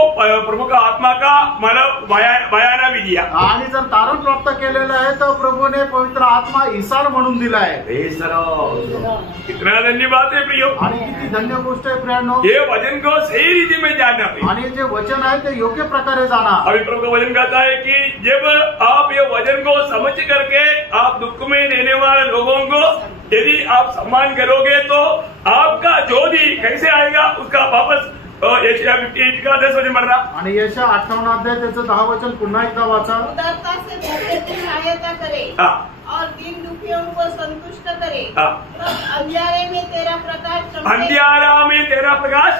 प्रभु का आत्मा का मतलब बयाना भी दिया। आणि जर तारण प्राप्त केलेलं आहे तर प्रभूने पवित्र आत्मा इसार म्हणून दिलाय। कितना धन्यवाद है प्रियो। आणि किती धन्य गोष्ट आहे प्रियांनो। ये वचन को सही रीति में जानना प्रिय। आणि जे वचन आहे ते योग्य प्रकारे जाणा। अभी प्रभु का वचन कहता है कि जब आप ये वचन को समझ करके आप दुख में रहने वाले लोगों को यदि आप सम्मान करोगे तो आपका ज्योति कैसे आएगा उसका वापस यशायाह 58 का 10 वचन पढ़ना। आणि यशायाह 58 अध्याय त्याचं 10 वचन पुन्हा एकदा वाचा। उदारता से भूखे की सहायता करे और दीन दुखियों को संतुष्ट करे, तब अंधियारे में तेरा प्रकाश चमकेगा, अंधियारा में तेरा प्रकाश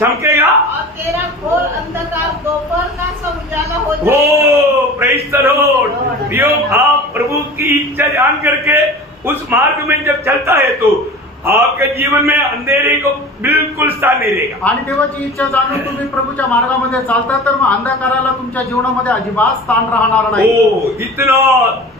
चमकेगा और तेरा घोर अंधकार दोपहर का सा उजाला हो हो। जाएगा। Praise the Lord. प्रियो, आप प्रभु की इच्छा जान करके उस मार्ग में जब चलता है तो आपके जीवन में अंधेरे को बिल्कुल स्थान नहीं रहेगा। आणि देवाची इच्छा जाणून तुम्ही प्रभूच्या मार्गामध्ये चालता तर मग अंधकाराला तुमच्या जीवनामध्ये अजिबात स्थान राहणार नाही। ओ इतना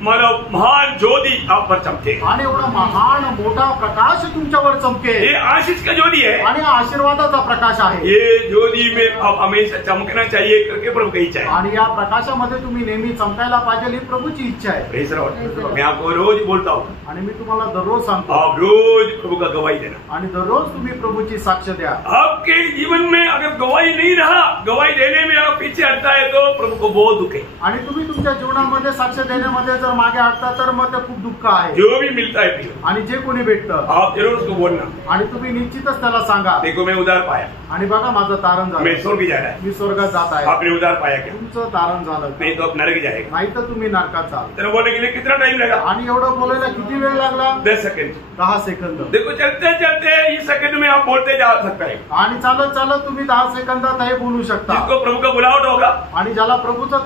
मतलब महान ज्योति आप पर चमकेगा आणि एवढा महान मोठा प्रकाश तुमच्यावर चमकेल। ये आशीष का ज्योति है। आणि हा आशीर्वादाचा प्रकाश आहे। ये ज्योति में आप हमेशा चमकना चाहिए करके प्रभु की इच्छा है। आणि या प्रकाशामध्ये तुम्ही नेहमी चमकायला पाहिजे ही प्रभूची इच्छा आहे। Praise the Lord. मैं आपको रोज बोलता हूँ, आणि मी तुम्हाला दररोज सांगतो, आप रोज प्रभु का गवाही देना। आणि दररोज तुम्ही प्रभूची साक्ष द्या। आपके जीवन में अगर गवाही नहीं रहा, गवाही देने में आप पीछे हटता है तो प्रभु को बहुत दुख है। आणि तुम्ही तुमच्या जीवनामध्ये साक्ष देण्यामध्ये जर मागे हटता तर मग ते खूप दुःख आहे। जो भी मिलता है प्रिय, आणि जे कोणी भेटतं आप जरूर उसको बोलना, आणि तुम्ही निश्चितच त्याला सांगा, देखो मैं उद्धार पाया, आणि बघा माझं तारण मैं झालं, स्वर्ग जा रहा है। मी स्वर्गात जात आहे। आपने उद्धार पाया क्या? तुमचं तारण झालं नहीं तो आप नरक जाएगा। नाही तर तुम्ही नरकात जाल। इतना बोलने के लिए कितना टाइम लगा? आणि एवढं बोलायला किती वेळ लागला? 10 सेकंड। 10 सेकंद। देखो चलते चलते इस सेकंड में आप बोलते जा सकता है। आणि चालत चालत तुम्ही 10 सेकंदात हे बोलू शकता। जिसको प्रभु का बुलावट होगा, आणि ज्याला प्रभूचं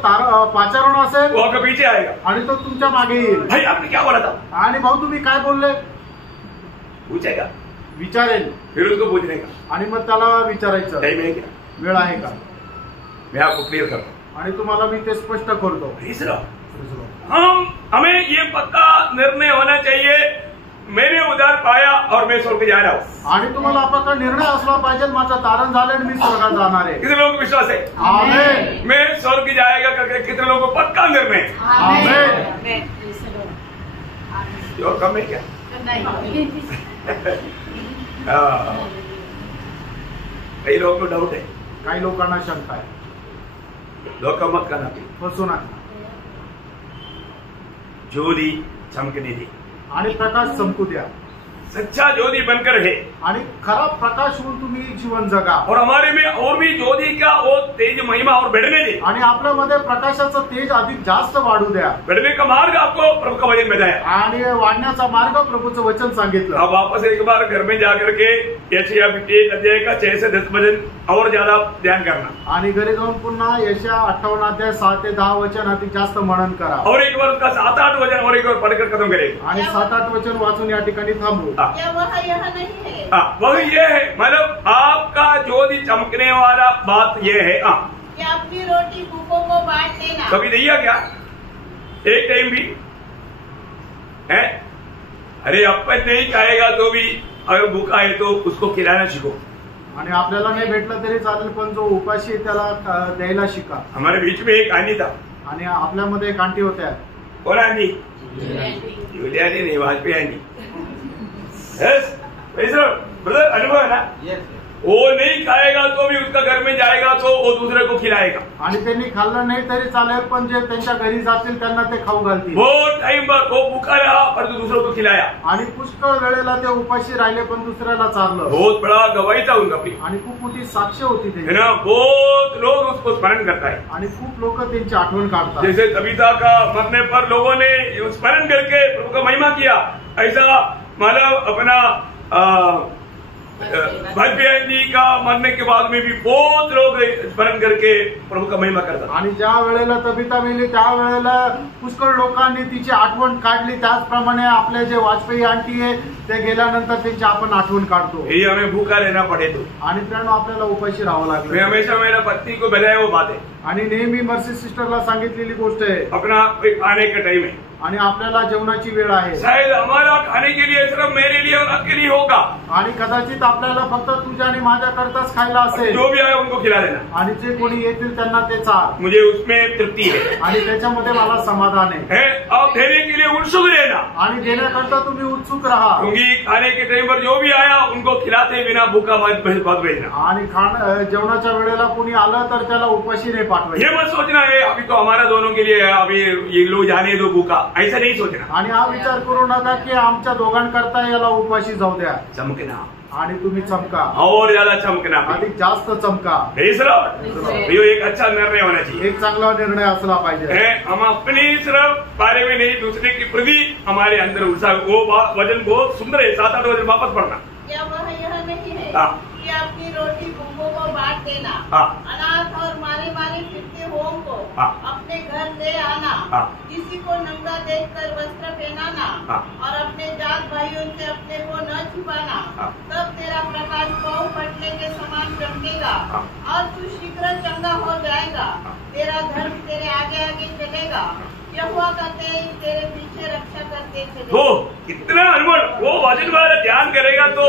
पाचारण असेल वो आपके पीछे आएगा। आणि तो तुमच्या मागे येईल। भाई आपने क्या बोला था? आणि भाऊ तुम्ही काय बोलले पूछेगा, विचारेल, फिर उसको पूछने का आणि मग त्याला विचारायचं टाइम है क्या? वेळ आहे का? मैं आपको क्लियर करता हूँ। आणि तुम्हाला मी ते स्पष्ट करतो। Praise the Lord. हमें ये पक्का निर्णय होना चाहिए, मैंने उद्धार पाया और मैं स्वर्ग जा रहा हूँ। आणि तुम्हाला पक्का निर्णय असला पाहिजे, माझं तारण झालं आणि मी स्वर्गात जाणार आहे। कितने लोगों को विश्वास है? आमेन। मैं स्वर्ग जाएगा करके कितने लोगों को पक्का निर्णय है? आमेन। और कम है क्या? कई लोगों को डाउट है, काही लोकांना शंका आहे, धोखा मत करना। फसू नका। ज्योति चमकने दी, आणि प्रकाश चमकू द्या। सच्चा ज्योति बनकर है आणि खरा प्रकाश होऊन तुम्ही जीवन जगा और हमारे में और भी ज्योति का वो तेज महिमा और बढ़ने दे। आणि आपल्यामध्ये प्रकाशाचं तेज अधिक जास्त वाढू द्या। बढ़ने का मार्ग आपको प्रभु का वचन बताया आणि वाढण्याचा मार्ग प्रभूचं वचन सांगितलं। अब वापस एक बार घर में जाकर के यशायाह 58 अध्याय का 6 से 10 वचन और ज्यादा ध्यान करना आणि घरी जाऊन पुन्हा यशायाह 58 अध्याय 7 ते 10 वचन अधिक जास्त मनन करा और एक बार उसका 7-8 वचन और एक बार पढ़कर खत्म करेंगे आणि 7-8 वचन वाचून या ठिकाणी थांबू। क्या वह यह नहीं है? वह ये है, मतलब आपका ज्योति चमकने वाला बात ये है। कि अपनी रोटी भूखों को बांट देना। कभी दिया क्या एक टाइम भी है? अरे अपन नहीं खाएगा तो भी अगर भूखा है तो उसको खिलाना सीखो। आणि आपल्याला नाही भेटलं तरी चालेल, पण जो उपाशी आहे त्याला द्यायला शिका। हमारे बीच में एक आंटी था। आणि आपल्यामध्ये एक आंटी होत्या। कौन आंटी? जुलिया आंटी नहीं, वाजपेयी आंटी। ब्रदर अनुभव है ना? वो नहीं खाएगा तो भी उसका घर में जाएगा तो वो दूसरे को खिलाएगा। आणि त्यांनी खाल्लं नाही तरी चालेल, पण जे त्यांच्या घरी जातील त्यांना ते खाऊ घालतील। वो टाइम पर वो भूखा रहा पर दूसरों को खिलाया। आणि पुष्कळ वेळेला ते उपाशी राहिले पण दुसऱ्याला चारलं। बहुत बड़ा गवाही था उनका भी। आणि खूप मोठी साक्ष होती है ते ना, बहुत लोग उसको स्मरण करता है। आणि खूप लोक त्यांची आठवण काढतात। जैसे तबीता का मरने पर लोगों ने स्मरण करके प्रभु का महिमा किया, ऐसा मतलब अपना वाजपेयी जी का मरने के बाद में भी बहुत लोग स्मरण करके प्रभु का महिमा करतात। आणि ज्या वेळेला तबिता मेली त्या वेळेला पुष्कळ लोकांनी तिची आठवण काढली। त्याचप्रमाणे आपले जे वाजपेयी आंटी आहे ते गेल्यानंतर त्यांची आपण आठवण काढतो। ये हमें भूखा रहना पड़े तो। आणि त्यानं आपल्याला उपाशी राहावं मैं लागलं। हमेशा मेरा पत्नी को बताया वो बात है। आणि नेहमी मर्सी सिस्टरला सांगितलेली गोष्ट आहे, अपना खाने का टाइम है, आणि आपल्याला जेवणाची वेळ आहे। शायद हमारा खाने के लिए सिर्फ मेरे लिए और आपके लिए होगा, आणि कदाचित आपल्याला फक्त तुझ्या आणि माझ्याकरताच खायला असेल। जो भी आए उनको खिला देना। आणि जे कोणी येतील त्यांना ते चार। मुझे उसमें तृप्ति है। आणि त्याच्यामध्ये मला समाधान आहे। आप देने के लिए उत्सुक रहना। आणि देण्याकरता तुम्ही उत्सुक राहा। क्योंकि खाने के टाइम पर जो भी आया उनको खिलाते बिना भूखा मत भेजना। आणि जेवणाच्या वेळेला कोणी आलं तर त्याला उपाशी नाही पाठवायचं। ये मत सोचना है अभी तो हमारा दोनों के लिए अभी ये लोग जाने दो भूखा, ऐसा नहीं सोचना। आणि हा विचार करू नका की आमच्या दोघांकरता याला उपाशी जाऊ द्या। चमकना आणि तुम्ही चमका, और ज्यादा चमकना, अधिक जास्त चमका। ये एक अच्छा निर्णय होना चाहिए। एक चांगला निर्णय असला पाहिजे। हम अपनी सिर्फ बारे में नहीं, दूसरे की प्रति हमारे अंदर उत्साह। वो वचन बहुत सुंदर है, 7-8 वचन वापस पढ़ना। क्या वह यह नहीं है कि अपनी रोटी भूखों को बांट देना, अनाथ और मारे मारे फिरते हुओं को अपने घर ले आना, किसी को नंगा देखकर वस्त्र पहनाना और अपने जात भाइयों से अपने को न छुपाना, तब तेरा प्रकाश पाँव फटने के समान चमकेगा और तू शीघ्र चंगा हो जाएगा। तेरा धर्म तेरे आगे आगे चलेगा, यहोवा का तेज तेरे पीछे रक्षा करते चलेगा। वो कितना अनमोल, वो वचन वाला ध्यान करेगा तो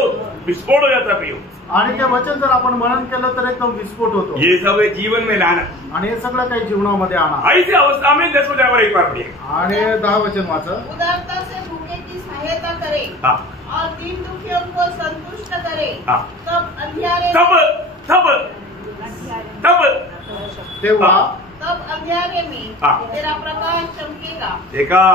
विस्फोट हो जाता प्रियो। आणि ते वचन जर आपण मनन केलं तर एकदम विस्फोट होतो। ये सब जीवन में लाना, आणि हे सगळं काही जीवनामध्ये आणा। ऐसी अवस्था में 10 वचन एक बार पढ़िए। आणि 10 वचन वाचा। उदारता से भूखे की सहायता करे और दीन दुखियों को संतुष्ट करे, तब अंधियारे तब अंधियारे में तेरा प्रकाश चमकेगा। देखा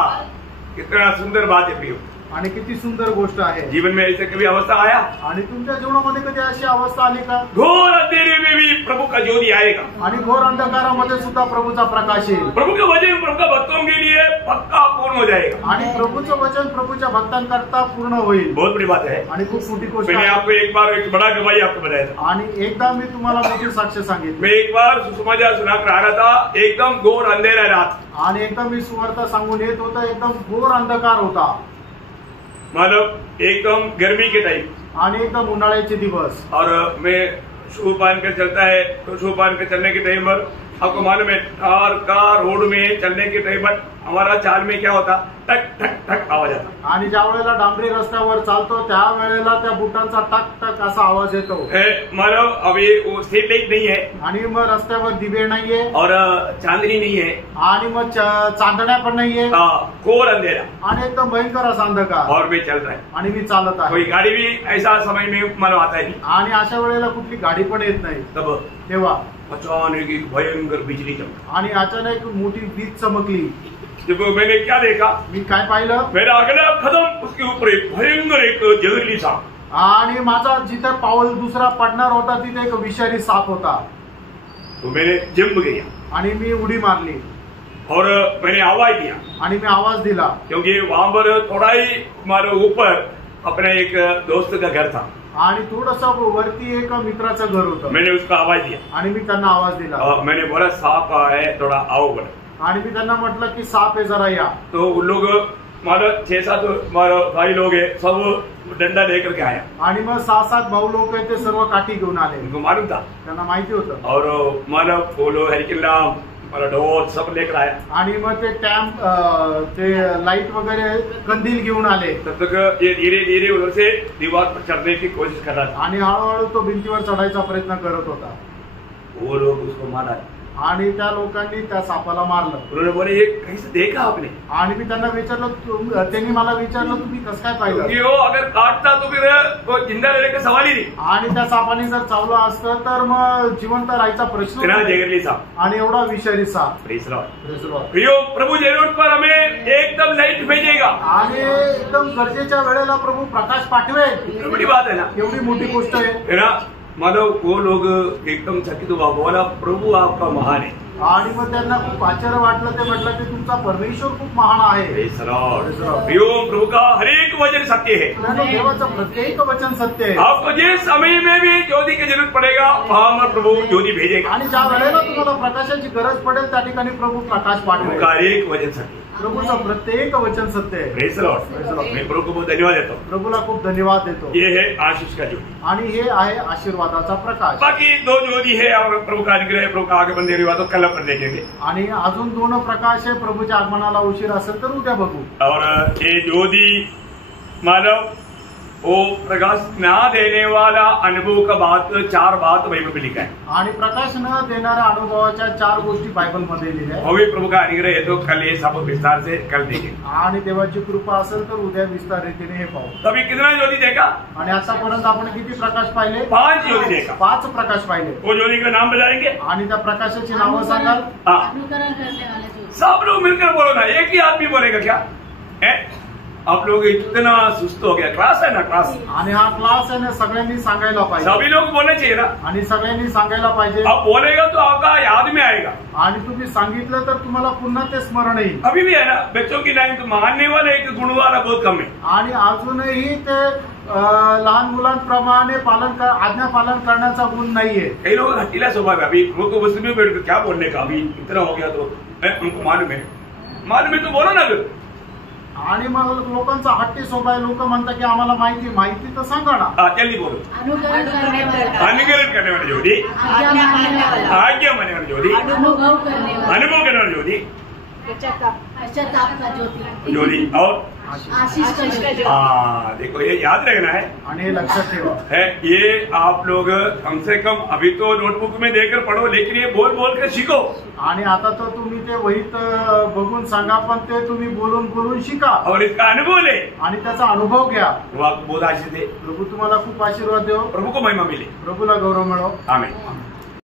कितना सुंदर बात है प्रियो। आणि किती सुंदर गोष्ट आहे। जीवन में ऐसे कभी अवस्था आया? आणि तुमच्या जीवनामध्ये कधी अशी अवस्था आली का? घोर अंधेरे में भी प्रभु का ज्योति आएगा। आणि घोर अंधकारामध्ये सुद्धा प्रभूचा प्रकाश येईल। प्रभु का वचन प्रभु का भक्तों के लिए पक्का पूर्ण हो जाएगा। आणि प्रभूचं वचन प्रभूच्या भक्तांकरता पूर्ण होईल। बहुत बड़ी बात है। आणि खूप मोठी गोष्ट मैंने आहे। आपको एक बार एक बड़ा गवाही आपको बताया था। आणि एकदा मी तुम्हाला मोठी साक्ष सांगितली। मैं एक बार सुसमाचार सुनाकर आ रहा था, एकदम घोर अंधेरा रात। आणि एकदा मी सुवार्ता सांगून येत होता, एकदम घोर अंधकार होता, मतलब एकदम गर्मी के टाइम आणि एकदम उन्हाळ्याचे दिवस। और मैं शू पहन कर चलता है, तो शू पहन कर चलने के टाइम पर आपको मालूम है कार रोड में चलने के टाइम पर हमारा चाल में क्या होता, टक टक टक आवाज आता। आणि ज्या वेळेला डांबरी रस्त्यावर चालतो त्या वेळेला त्या बुटांचा टक टक असा आवाज येतो। मतलब अभी वो स्ट्रीट लाइट नहीं है, आणि मग रस्त्यावर दिवे नाहीये, और चांदनी नहीं है, आणि मग चांदण्या पण नाहीये, घोर अंधेरा, आणि एकदम भयंकर असा अंधकार। और मैं चल रहा है, आणि मी चालत आहे। कोई गाड़ी भी ऐसा समय में मालूम आता है नहीं। आणि अशा वेळेला कुठली गाडी पण येत नाही। तब तेव्हा अचानक एक भयंकर बिजली चमकी। आणि अचानक मोठी वीज चमकली। जब मैंने क्या देखा, मी काय पाहिलं, मेरा अगला कदम उसके ऊपर एक भयंकर एक जहरीली सांप, आणि माझा जिथे पाऊल दुसरा पडणार होता तिथे एक विषारी साप होता. तो मैंने जंप गया आणि मी उडी मारली और मैंने आवाज दिया, आणि मी आवाज दिला, क्योंकि वहां पर थोड़ा ही हमारे ऊपर अपने एक दोस्त का घर था. आणि थोडस वरती एक मित्राचं घर होतं. मैंने उसको आवाज दिया आणि मी त्यांना आवाज दिला, और मैंने बोला सांप है, थोड़ा आओ बोला. आणि मी त्यांना म्हटलं की साप आहे, जरा या. तो उन लोग हमारा 6-7 हमारा भाई लोग है, सब डंडा लेकर के आया. आणि मग 6-7 भाऊ लोक आहे ते सर्व काठी घेऊन आले. उनको मालूम था. त्यांना माहिती होतं. और हमारा बोलो हरिकिल्ला हमारा ढोल सब लेकर आया. आणि मग ते टॅम्प ते लाईट वगैरे कंदील घेऊन आले. तब तक ये धीरे धीरे उधर से दीवार पर चढ़ने की कोशिश कर रहा था. आणि हळूहळू तो भिंतीवर चढायचा प्रयत्न करत होता. वो लोग उसको मारा. आणि त्या लोकांनी त्या सापाला मारलं. उन्होंने बोले ये कहीं से देखा आपने? आणि मी त्यांना विचारलं, त्यांनी मला विचारलं तुम्ही कसं काय पाहिलं. क्योंकि वो अगर काटता तो फिर वो जिंदा रहने का सवाल ही नहीं. आणि त्या सापाने जर चावलं असतं तर मग जिवंत राहायचा प्रश्न इतना नाही. जहरीली सांप. आणि एवढा विषारी साप. Praise Lord. Praise the Lord. प्रियो प्रभु जेरोट पर हमें एकदम लाइट भेजेगा. आणि एकदम गरजेच्या वेळेला प्रभू प्रकाश पाठवेल. ये बड़ी बात है ना. एवढी मोठी गोष्ट आहे. है ना. मानव वो लोग एकदम चकित हुआ, बोला प्रभु आपका महान है. आणि मग त्यांना खूप आश्चर्य वाटलं. ते म्हटलं की तुमचा परमेश्वर खूप महान आहे. Praise Lord. प्रियो प्रभु का हर एक वचन सत्य है. त्यानं देवाचं प्रत्येक वचन सत्य आहे. आपको जिस समय में भी ज्योति की जरूरत पड़ेगा वहां पर प्रभु ज्योति भेजेगा. आणि ज्या वेळेला तुम्हाला प्रकाशाची गरज पडेल त्या ठिकाणी प्रभू प्रकाश पाठवेल. का हर एक वचन सत्य. प्रभूचं प्रत्येक वचन सत्य आहे. Praise Lord. मैं प्रभु को बहुत धन्यवाद देता हूँ. प्रभूला खूप धन्यवाद देतो. ये है आशीष का ज्योति. आणि हे आहे आशीर्वादाचा प्रकाश. बाकी 2 ज्योति है और प्रभु का अनुग्रह प्रभु का आगमन देरी हुआ तो कल अपन देखेंगे. आणि अजून 2 प्रकाश आहे. प्रभूच्या आगमनाला उशीर असेल तर उद्या बघू. और ये ज्योति मानव वो प्रकाश न देने वाला अनुभव का बात 4 बात बाइबल में लिखा है. आणि प्रकाश न देणाऱ्या अनुभवाच्या 4 गोष्टी बायबलमध्ये लिहिल्या आहेत. वो भी प्रभु का अनुग्रह है तो कल ये सब विस्तार से कल देखेंगे. आणि देवाची कृपा असेल तर उद्या विस्तार रीतीने हे पाहू. तभी कितना ज्योति देखा? आणि आतापर्यंत आपण किती प्रकाश पाहिले? 5 ज्योति देखा. 5 प्रकाश पाहिले. वो ज्योति का नाम बताएंगे. आणि त्या प्रकाशाची नावं सांगाल? हाँ, अनुकरण करने वाले जो सब लोग मिलकर बोलो ना. एक ही आदमी बोलेगा क्या है? आप लोग इतना सुस्त हो गया. क्लास है ना, क्लास. आणि हा क्लास आहे ना, सगळ्यांनी सांगायला पाहिजे. सभी लोग बोलना चाहिए ना. आणि सगळ्यांनी सांगायला पाहिजे. अब बोलेगा तो आपका याद में आएगा. आणि तुम्ही सांगितलं तर तुम्हाला पुन्हा ते स्मरण येईल. अभी भी है ना बच्चों की लाइन तो मानने वाला एक गुण वाला बहुत कम है. आणि अजूनही ते लहान मुलांप्रमाणे आज्ञा पालन करण्याचा गुण नाहीये. कई लोग हटीला स्वभाव है. अभी लोग बस में बैठ कर क्या बोलने का, अभी इतना हो गया तो उनको मालूम है तो बोलो ना. फिर आणि मग लोकांचा हट्टी स्वभाव. लोक म्हणतात की आम्हाला माहिती तर सांगा ना. जल्दी बोलो. अनुकरण करने वाला, अनुकरण करने वाली ज्योति, आज्ञा मानने वाला, आज्ञा मानने वाली ज्योति, अनुभव करने वाला, अनुभव करने वाली ज्योति, पश्चाताप का ज्योति, ज्योति और आशीष का ज्योति. देखो ये याद रखना है. आणि हे लक्षात ठेवा. ये आप लोग कम से कम अभी तो नोटबुक में देकर पढ़ो, लेकिन ये बोल बोल कर सीखो. आणि आता तर तुम्ही ते वहीत बघून सांगा, पण ते तुम्ही बोलून शिका. और इसका अनुभव ले. आणि त्याचा अनुभव घ्या. वो आपको बहुत आशीष दे. प्रभू तुम्हाला खूप आशीर्वाद देव. प्रभु को महिमा मिले. प्रभूला गौरव मिळो. आमीन.